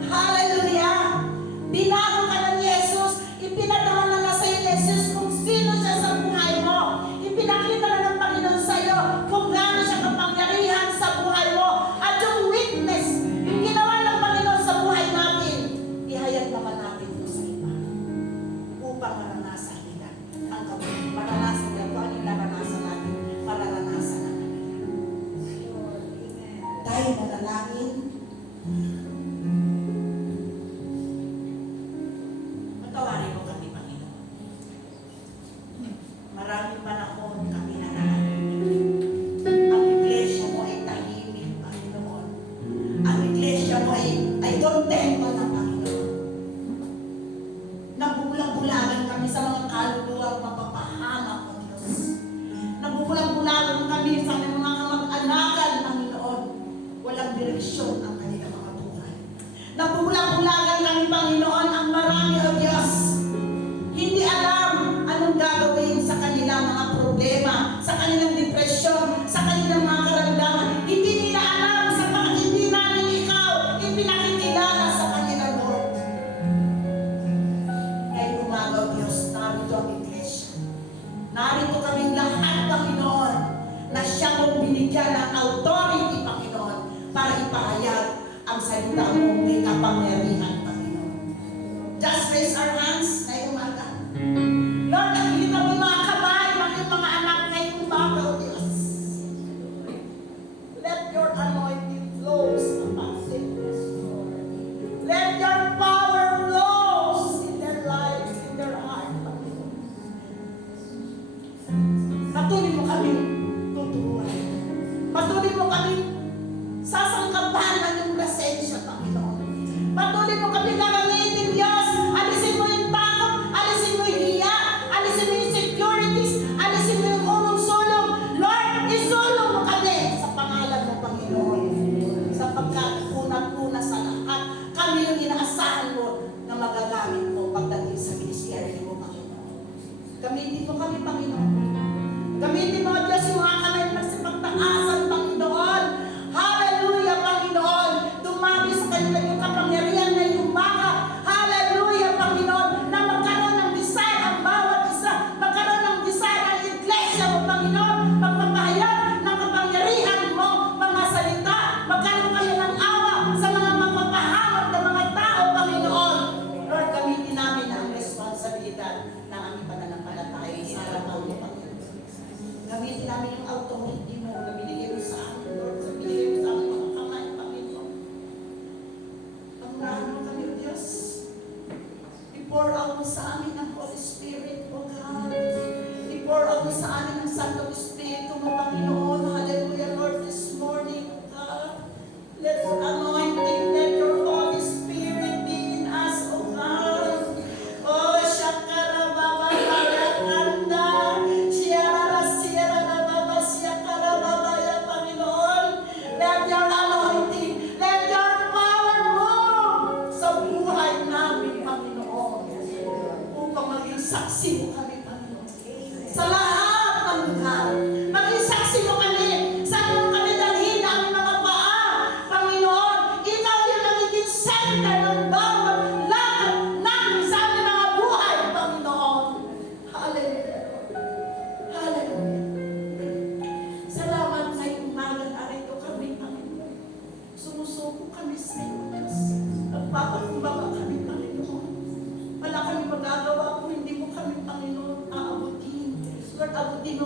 hallelujah! Binago ka na ni Jesus, ipinadama na sa iyo ni Jesus kung sino siya sa buhay mo. Ipinakita na ng Panginoon sa iyo kung gaano siya kapangyarihan sa buhay mo. At yung witness, yung ginawa ng Panginoon sa buhay natin, ihayag naman natin ito sa iba. Upang maranasan nila ang kabuhay. Maranasan nila kung ano yung naranasan natin, maranasan naman nila. Tayo manalangin. Patawarin mo kami, Panginoon. Maraming panahon kami nananahimik. Ang iglesia mo ay tahimik, Panginoon. Ang iglesia mo ay contento na, Panginoon. Nabubulang-bulagan kami sa mga kaluluwang mapapahamak, O Diyos. Nabubulang-bulagan kami sa mga kamag-anakan, Panginoon. Walang direksyon ang kanilang mga buhay. Nabubulang-bulagan kami, Panginoon, ang marami, O Diyos. Hindi alam anong gagawin sa kanilang mga problema, sa kanilang depresyon, sa kanilang mga karamdaman. Hindi nila alam sapagkat hindi namin ikaw ipinakikilala sa kanila, Lord. Ngayong umaga, O Diyos, narito ang iglesia. Narito kaming lahat, Panginoon, na siya mong binigyan ng authority, Panginoon, para ipahayag ang salita mong may kapangyarihan, Panginoon. Just raise our hands ngayong umaga. Lord, nakikita mo yung mga kamay, mga anak ngayong umaga, O Diyos. Let your anointing flows upon them. Let your power flows in their lives, in their heart, Panginoon. Patuloy mo kami tuturuan. Patuloy mo kami sasangkapan ng iyong presensya, Panginoon. Patuloy mo kami gagamitin, Diyos. Alisin mo yung takot, alisin mo yung hiya, alisin mo yung insecurities, alisin mo yung ulong-sulong. Lord, isulong mo kami sa pangalan mo, Panginoon. Sapagkat unang-una sa lahat, kami yung inaasahan mo na magagamit mo pagdating sa ministeryo mo, Panginoon. Gamitin mo kami, Panginoon. Gamitin mo, Diyos, yung mga kamay na sa pagtaasan, Panginoon. Hallelujah, Panginoon. Dumami sa kanila yung kapangyarihan na yung umaga. Hallelujah, Panginoon. Na magkaroon ng desire ang bawat isa. Magkaroon ng desire ang iglesia mo, Panginoon. Magpapahayag ng kapangyarihan mo, mga salita. Magkaroon kayo ng awa sa mga mapapahamak na mga tao, Panginoon. Lord, gamitin namin ang responsibilidad ng aming pananampalataya sa harapan mo, Panginoon. Gamitin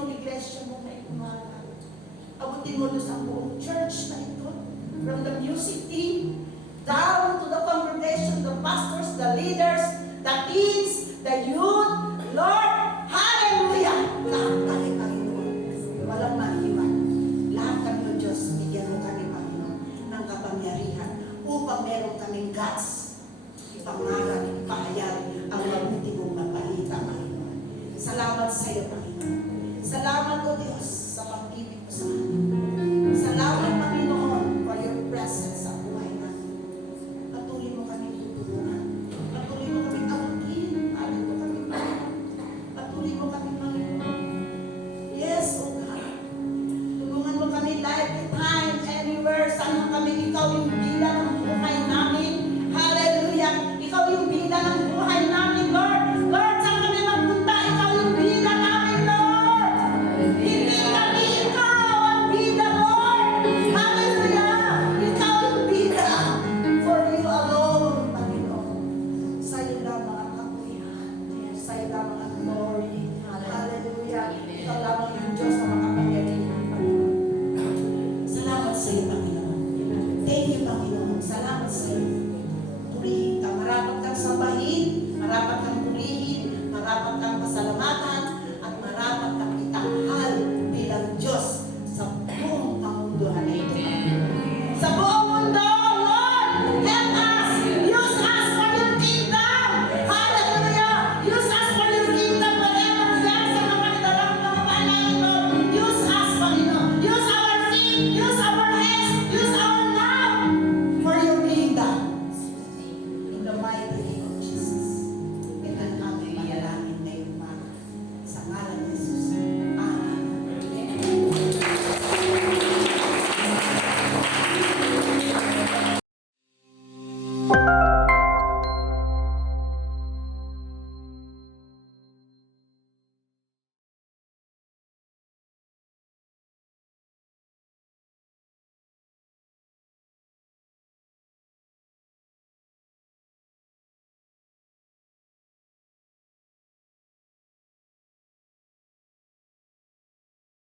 yung iglesia mo may umaga. Abutin mo doon sa buong church na ito. From the music team, down to the congregation, the pastors, the leaders, the teens, the youth. Lord,